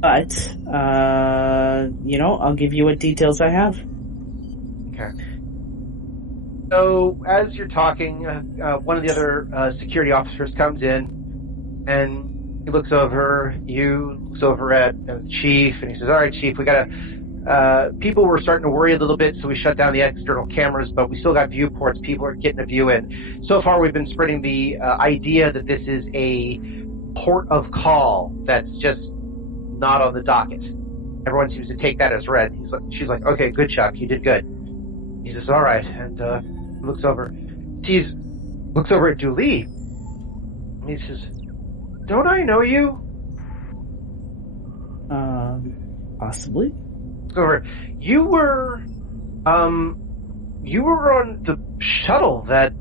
But, I'll give you what details I have. Okay. So, as you're talking, one of the other security officers comes in, and he looks over looks over at the chief, and he says, all right, chief, we gotta, people were starting to worry a little bit, so we shut down the external cameras, but we still got viewports. People are getting a view in. So far, we've been spreading the idea that this is a port of call that's just not on the docket. Everyone seems to take that as read. She's like, okay, good, Chuck, you did good. He says, all right, and looks over at Dooley, and he says, don't I know you? Possibly. Looks over. You were on the shuttle that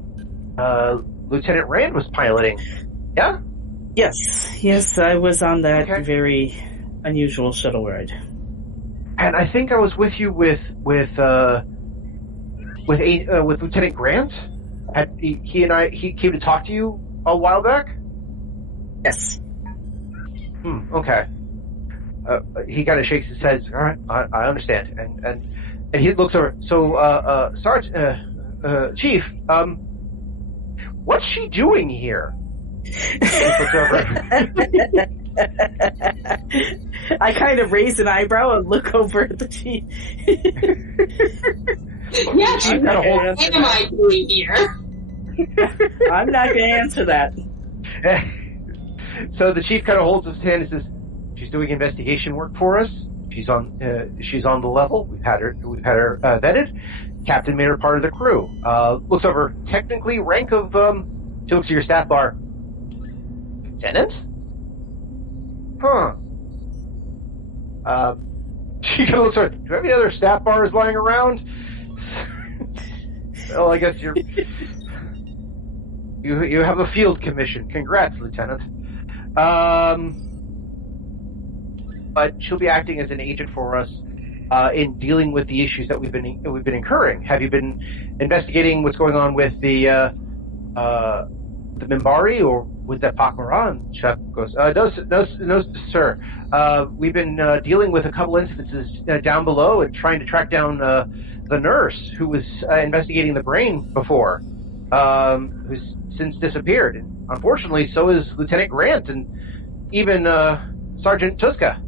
Lieutenant Rand was piloting, yeah? Yes, I was on that very unusual shuttle ride. And I think I was with you with Lieutenant Grant. He came to talk to you a while back? Yes. Okay. He kind of shakes his head. All right, I understand. And he looks over. So, Chief, what's she doing here? He looks over. I kind of raise an eyebrow and look over at the chief. Yeah, Chief, what am I doing here? I'm not going to answer that. So the chief kind of holds his hand and says, "She's doing investigation work for us. She's on the level. We've had her vetted. Captain made her part of the crew. Looks over. Technically, rank of she looks at your staff bar. Lieutenant? Huh. She kind of looks over. Do you have any other staff bars lying around? Well, I guess you have a field commission. Congrats, Lieutenant. But she'll be acting as an agent for us in dealing with the issues that we've been incurring. Have you been investigating what's going on with the Minbari or with that pak'ma'ra?" And Chuck goes, "No, sir. We've been dealing with a couple instances down below and trying to track down the nurse who was investigating the brain before, who's since disappeared. And unfortunately, so is Lieutenant Grant and even Sergeant Tuska.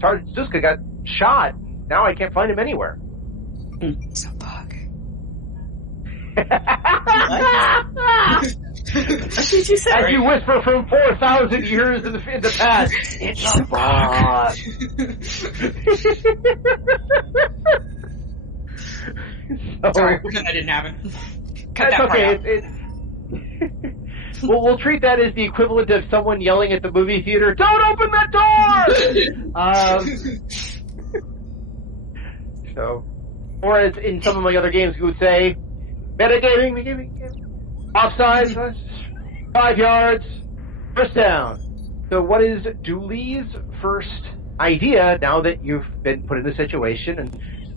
Sergeant Tuska got shot. Now I can't find him anywhere." So bug. What did you say? As you whisper from 4,000 years in the past, it's a bug. Sorry, pretend that didn't happen. Cut That's that part okay. out. Well, we'll treat that as the equivalent of someone yelling at the movie theater, "Don't open that door!" So, or as in some of my other games, we would say, metagaming, offside, 5 yards, first down. So what is Dooley's first idea now that you've been put in this situation?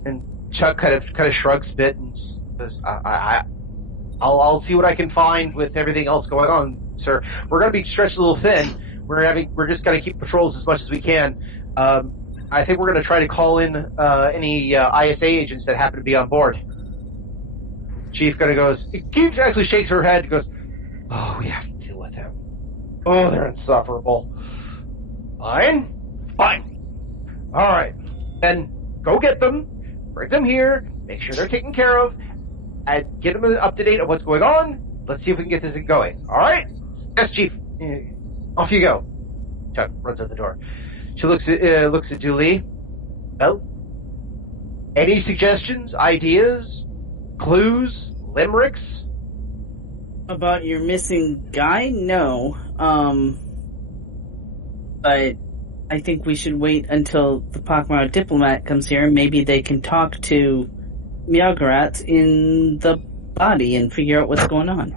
And Chuck kind of shrugs a bit and says, I'll see what I can find with everything else going on, sir. We're going to be stretched a little thin. We're just going to keep patrols as much as we can. I think we're going to try to call in any ISA agents that happen to be on board. Chief kind of goes. Chief actually shakes her head and goes, "Oh, we have to deal with them. Oh, they're insufferable. Fine. All right. Then go get them, bring them here, make sure they're taken care of, and get them up to date on what's going on. Let's see if we can get this thing going. All right? Yes, Chief. Off you go." Chuck runs out the door. She looks at Dooley. Well, any suggestions, ideas, clues, limericks? About your missing guy? No. But I think we should wait until the pak'ma'ra diplomat comes here. Maybe they can talk to Margaret in the body and figure out what's going on.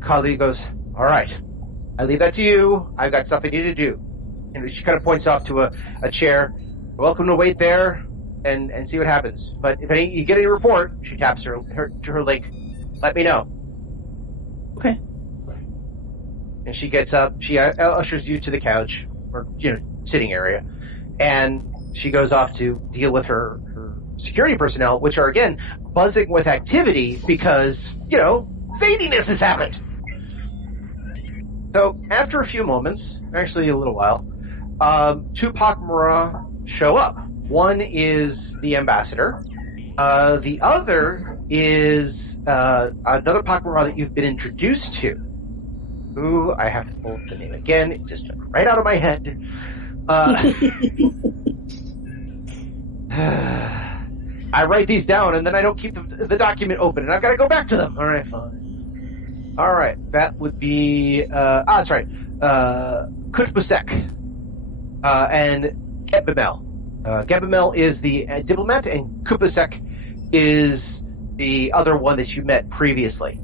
Kali goes, "All right. I leave that to you. I've got stuff I need to do." And she kind of points off to a chair. "You're welcome to wait there and see what happens. But if you get any report," she taps her to her leg, "let me know." Okay. And she gets up. She ushers you to the couch or sitting area, and she goes off to deal with her security personnel, which are again buzzing with activity because zaniness has happened. So after a few moments, actually a little while, 2 pak'ma'ra show up. One is the ambassador. The other is another pak'ma'ra that you've been introduced to. Ooh, I have to pull up the name again. It just went right out of my head. I write these down and then I don't keep the document open, and I've got to go back to them. All right, fine. All right, that would be that's right. Kutbusek and Gebamel. Gebamel is the diplomat, and Kutbusek is the other one that you met previously.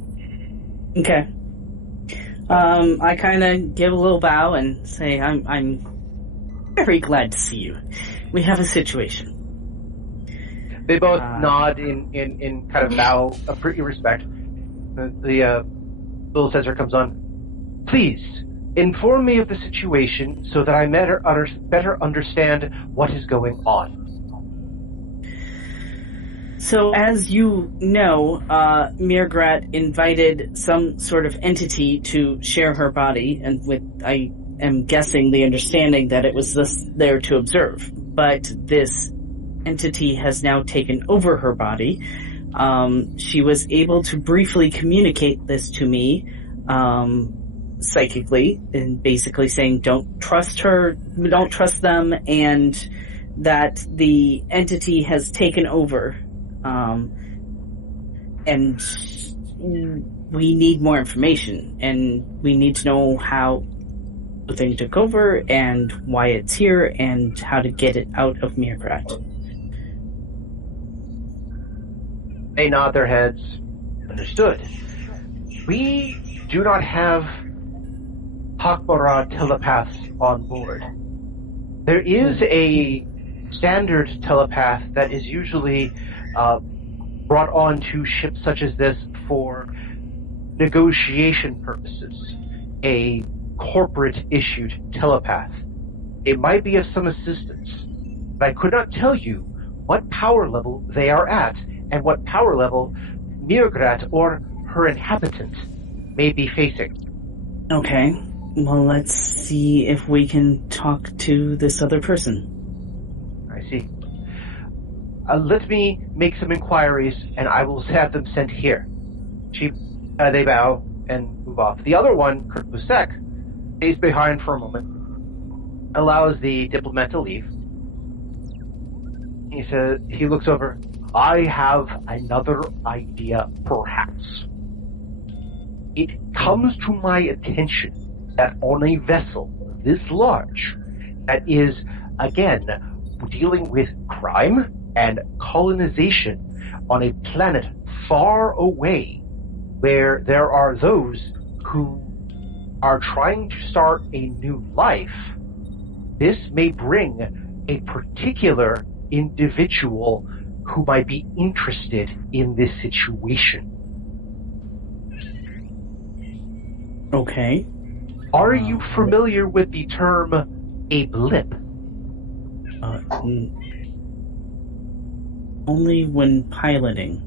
Okay. I kind of give a little bow and say, I'm very glad to see you. We have a situation. They both nod in kind of bow of pretty respect. The little sensor comes on. Please, inform me of the situation so that I better understand what is going on. So, as you know, Mirgrat invited some sort of entity to share her body, and I am guessing the understanding that it was there to observe. But this entity has now taken over her body. She was able to briefly communicate this to me, psychically, and basically saying, don't trust her, don't trust them, and that the entity has taken over. And we need more information, and we need to know how the thing took over, and why it's here, and how to get it out of Mirgrat. They nod their heads. Understood. We do not have pak'ma'ra telepaths on board. There is a standard telepath that is usually brought onto ships such as this for negotiation purposes. A corporate-issued telepath. It might be of some assistance, but I could not tell you what power level they are at and what power level Mirgrat or her inhabitant may be facing. Okay. Well, let's see if we can talk to this other person. I see. Let me make some inquiries, and I will have them sent here. They bow and move off. The other one, Kurt Busek, stays behind for a moment, allows the diplomat to leave. He looks over. I have another idea, perhaps. It comes to my attention that on a vessel this large, that is, again, dealing with crime and colonization on a planet far away, where there are those who are trying to start a new life, this may bring a particular individual who might be interested in this situation. Okay. Are you familiar with the term a blip? Only when piloting.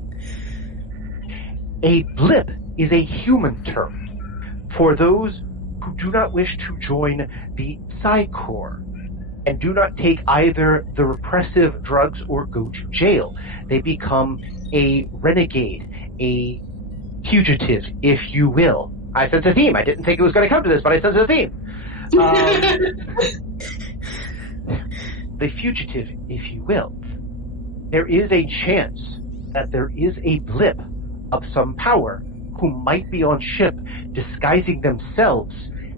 A blip is a human term for those who do not wish to join the Psi Corps and do not take either the repressive drugs or go to jail. They become a renegade, a fugitive, if you will. I sense a theme. I didn't think it was going to come to this, but I sense a theme. The fugitive, if you will. There is a chance that there is a blip of some power who might be on ship disguising themselves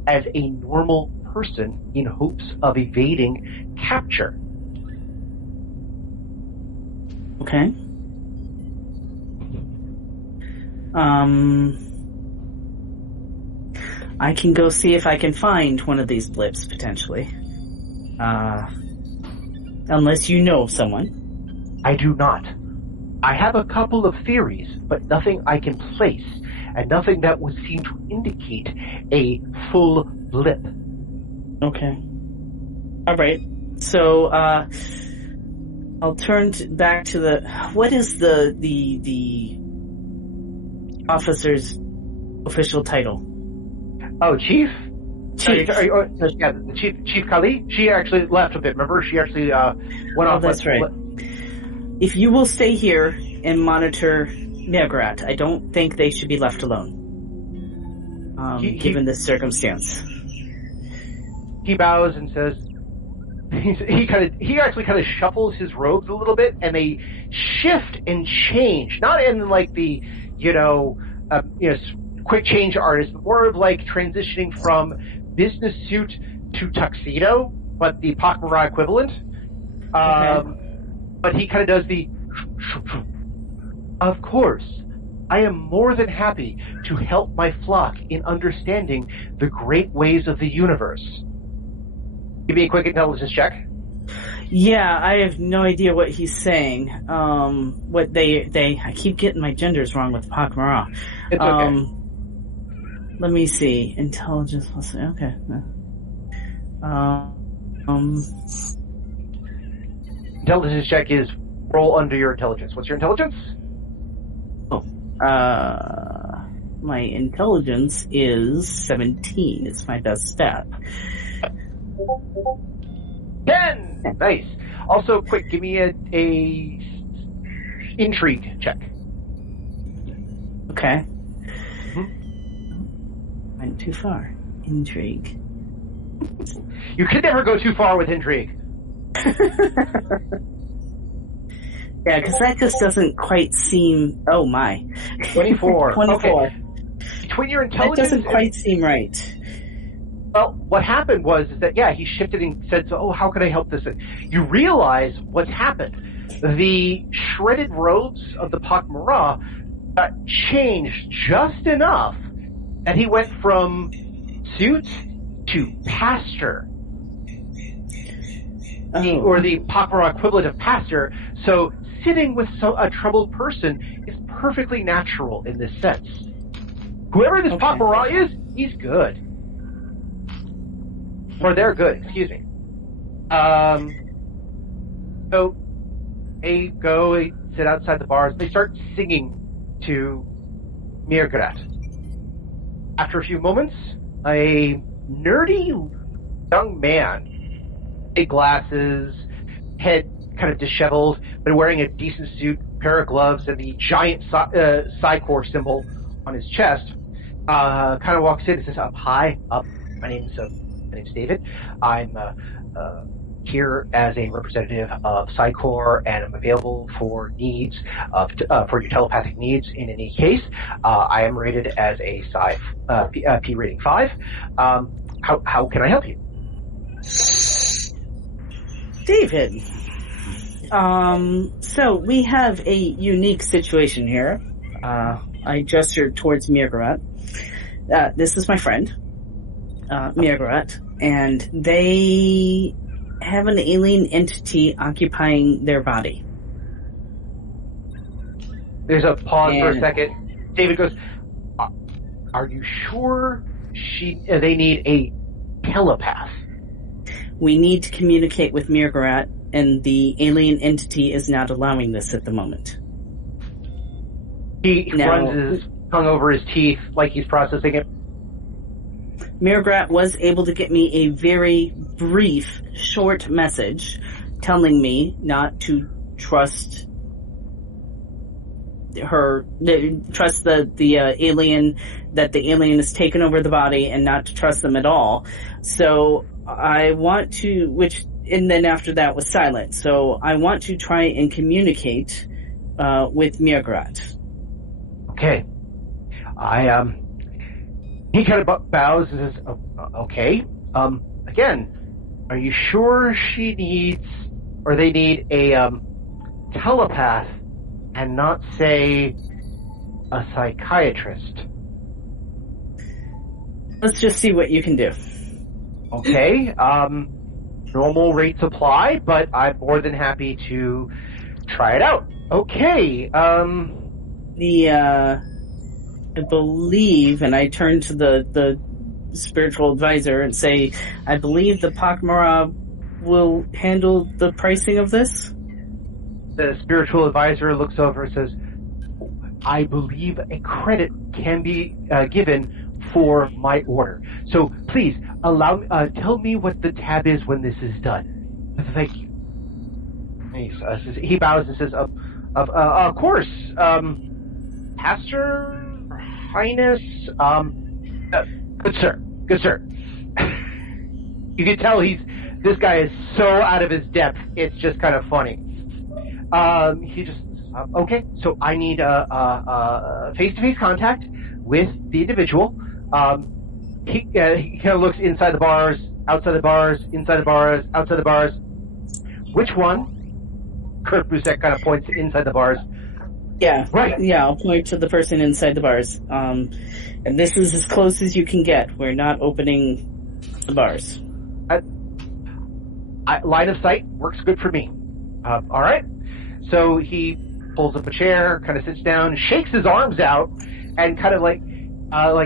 as a normal person in hopes of evading capture. Okay. I can go see if I can find one of these blips, potentially. Unless you know of someone. I do not. I have a couple of theories, but nothing I can place, and nothing that would seem to indicate a full blip. Okay. Alright. So, I'll turn back to the... What is the officer's official title? Oh, Chief? Chief. Yeah, Chief Kali. She actually left a bit. Remember, she actually went off. That's right. If you will stay here and monitor Mirgrat, I don't think they should be left alone. Given this circumstance. He bows and says, he actually kind of shuffles his robes a little bit, and they shift and change. Not in like the quick change artist, but more of like transitioning from business suit to tuxedo, but the pak'ma'ra equivalent. Okay. But he kind of does the... Of course, I am more than happy to help my flock in understanding the great ways of the universe. Give me a quick intelligence check. Yeah, I have no idea what he's saying. What I keep getting my genders wrong with pak'ma'ra. It's okay. Let me see. Intelligence plus, okay. Intelligence check is roll under your intelligence. What's your intelligence? My intelligence is 17. It's my best stat. 10! Nice. Also, quick, give me a intrigue check. Okay. Went too far. Intrigue. You can never go too far with intrigue. Yeah, because that just doesn't quite seem... Oh, my. 24. 24. Okay. Between your intelligence... That doesn't quite seem right. Well, what happened was that, yeah, he shifted and said, so, how can I help this? You realize what's happened. The shredded robes of the pak'ma'ra got changed just enough that he went from suit to pastor. Or the pak'ma'ra equivalent of pastor. So sitting with a troubled person is perfectly natural in this sense. Whoever this pak'ma'ra is, he's good. Or they're good, excuse me. So they sit outside the bars. They start singing to Mirgrat. After a few moments, a nerdy young man, big glasses, head kind of disheveled, but wearing a decent suit, pair of gloves, and the giant Psy-Core symbol on his chest, kind of walks in and says, "Hi, my name's David. I'm here as a representative of Psy-Core, and I'm available for needs for your telepathic needs. In any case, I am rated as a P rating 5. How can I help you?" David, so we have a unique situation here. I gestured towards Mirgrat. This is my friend, Mirgrat, and they have an alien entity occupying their body. There's a pause for a second. David goes, "Are you sure they need a telepath?" We need to communicate with Mirgrat, and the alien entity is not allowing this at the moment. He runs his tongue over his teeth like he's processing it. Mirgrat was able to get me a very brief, short message telling me not to trust the alien, that the alien has taken over the body, and not to trust them at all. So I want to, and then after that was silent. So I want to try and communicate with Mirgrat. Okay. He kind of bows and says, "Okay. Again, are you sure they need a telepath and not, say, a psychiatrist?" Let's just see what you can do. Okay. Normal rates apply, but I'm more than happy to try it out. Okay. I believe, and I turn to the spiritual advisor and say, I believe the pak'ma'ra will handle the pricing of this. The spiritual advisor looks over and says, "I believe a credit can be given for my order. So please tell me what the tab is when this is done. Thank you." He bows and says, "Of course, Pastor Highness, good sir." You can tell this guy is so out of his depth. It's just kind of funny. He just okay. So I need a face-to-face contact with the individual. He kind of looks inside the bars, outside the bars, inside the bars, outside the bars. Which one? Kurt Busek kind of points inside the bars. Yeah, right. Yeah, I'll point to the person inside the bars. And this is as close as you can get. We're not opening the bars. line of sight works good for me. All right. So he pulls up a chair, kind of sits down, shakes his arms out, and kind of like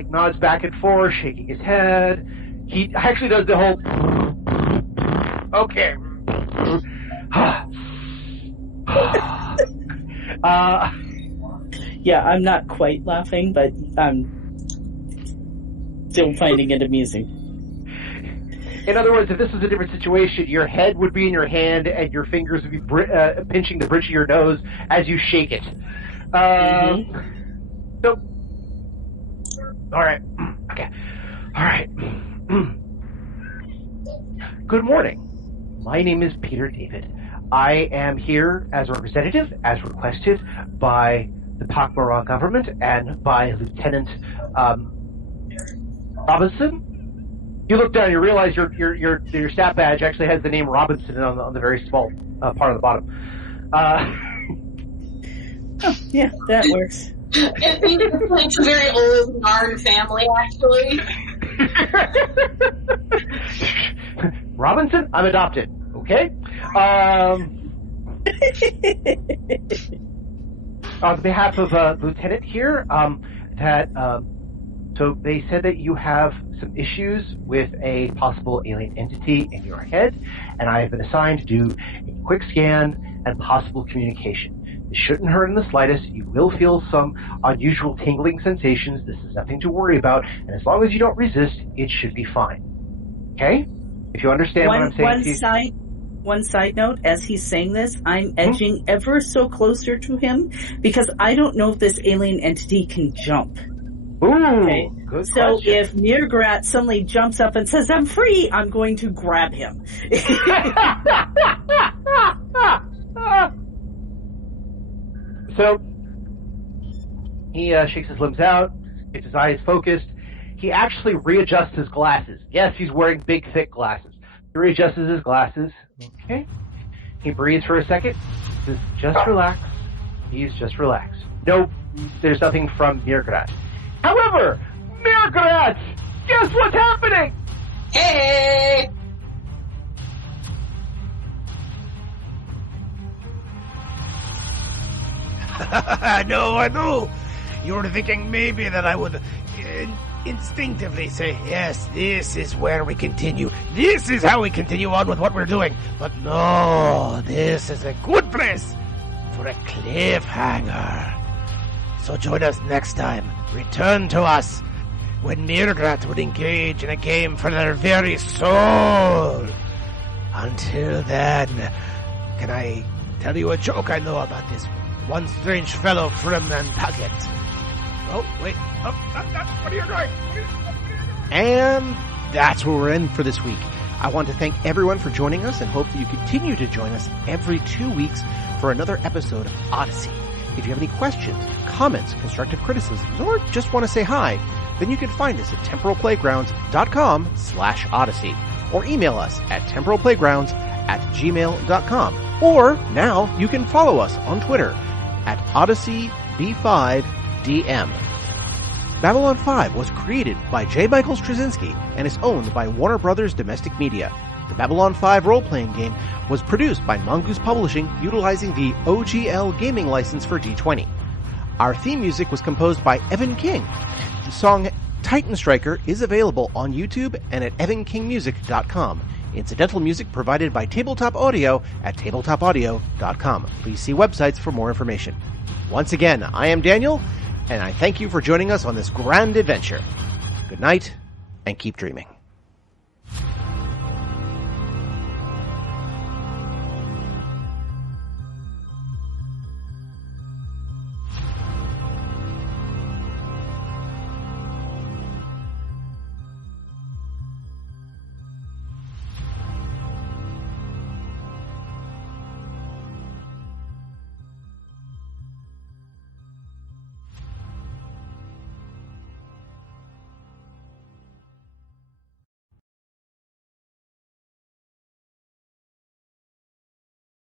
nods back and forth, shaking his head. He actually does the whole. Okay. Yeah, I'm not quite laughing, but I'm still finding it amusing. In other words, if this was a different situation, your head would be in your hand and your fingers would be pinching the bridge of your nose as you shake it. So, all right. Okay. All right. Good morning. My name is Peter David. I am here as a representative, as requested by the pak'ma'ra government and by Lieutenant Robinson. You look down, you realize your stat badge actually has the name Robinson on the very small part of the bottom. Oh, yeah, that works. It's a very old Narn family, actually. Robinson, I'm adopted. Okay. On behalf of Lieutenant here, so they said that you have some issues with a possible alien entity in your head, and I have been assigned to do a quick scan and possible communication. This shouldn't hurt in the slightest. You will feel some unusual tingling sensations. This is nothing to worry about, and as long as you don't resist, it should be fine. Okay? If you understand what I'm saying. One side note, as he's saying this, I'm edging ever so closer to him because I don't know if this alien entity can jump. Ooh, okay. Good so question. If Mirgrat suddenly jumps up and says, "I'm free," I'm going to grab him. So he shakes his limbs out, gets his eyes focused. He actually readjusts his glasses. Yes, he's wearing big, thick glasses. He readjusts his glasses. Okay. He breathes for a second. Says, "Just relax." He's just relaxed. No, there's nothing from Mirgrat. However, Mirgrat, guess what's happening? Hey! No, I know. You were thinking maybe that I would instinctively say, yes, this is where we continue. This is how we continue on with what we're doing. But no, this is a good place for a cliffhanger. So join us next time. Return to us when Mirgrat would engage in a game for their very soul. Until then, can I tell you a joke I know about this one strange fellow from Nantucket? Oh, wait. Oh, what are you doing? And that's where we're in for this week. I want to thank everyone for joining us and hope that you continue to join us every 2 weeks for another episode of Odyssey. If you have any questions, comments, constructive criticisms, or just want to say hi, then you can find us at temporalplaygrounds.com/Odyssey or email us at temporalplaygrounds@gmail.com. Or now you can follow us on Twitter at OdysseyB5DM. Babylon 5 was created by J. Michael Straczynski and is owned by Warner Brothers Domestic Media. The Babylon 5 role-playing game was produced by Mongoose Publishing utilizing the OGL gaming license for D20. Our theme music was composed by Evan King. The song Titan Striker is available on YouTube and at evankingmusic.com. Incidental music provided by Tabletop Audio at tabletopaudio.com. Please see websites for more information. Once again, I am Daniel, and I thank you for joining us on this grand adventure. Good night, and keep dreaming.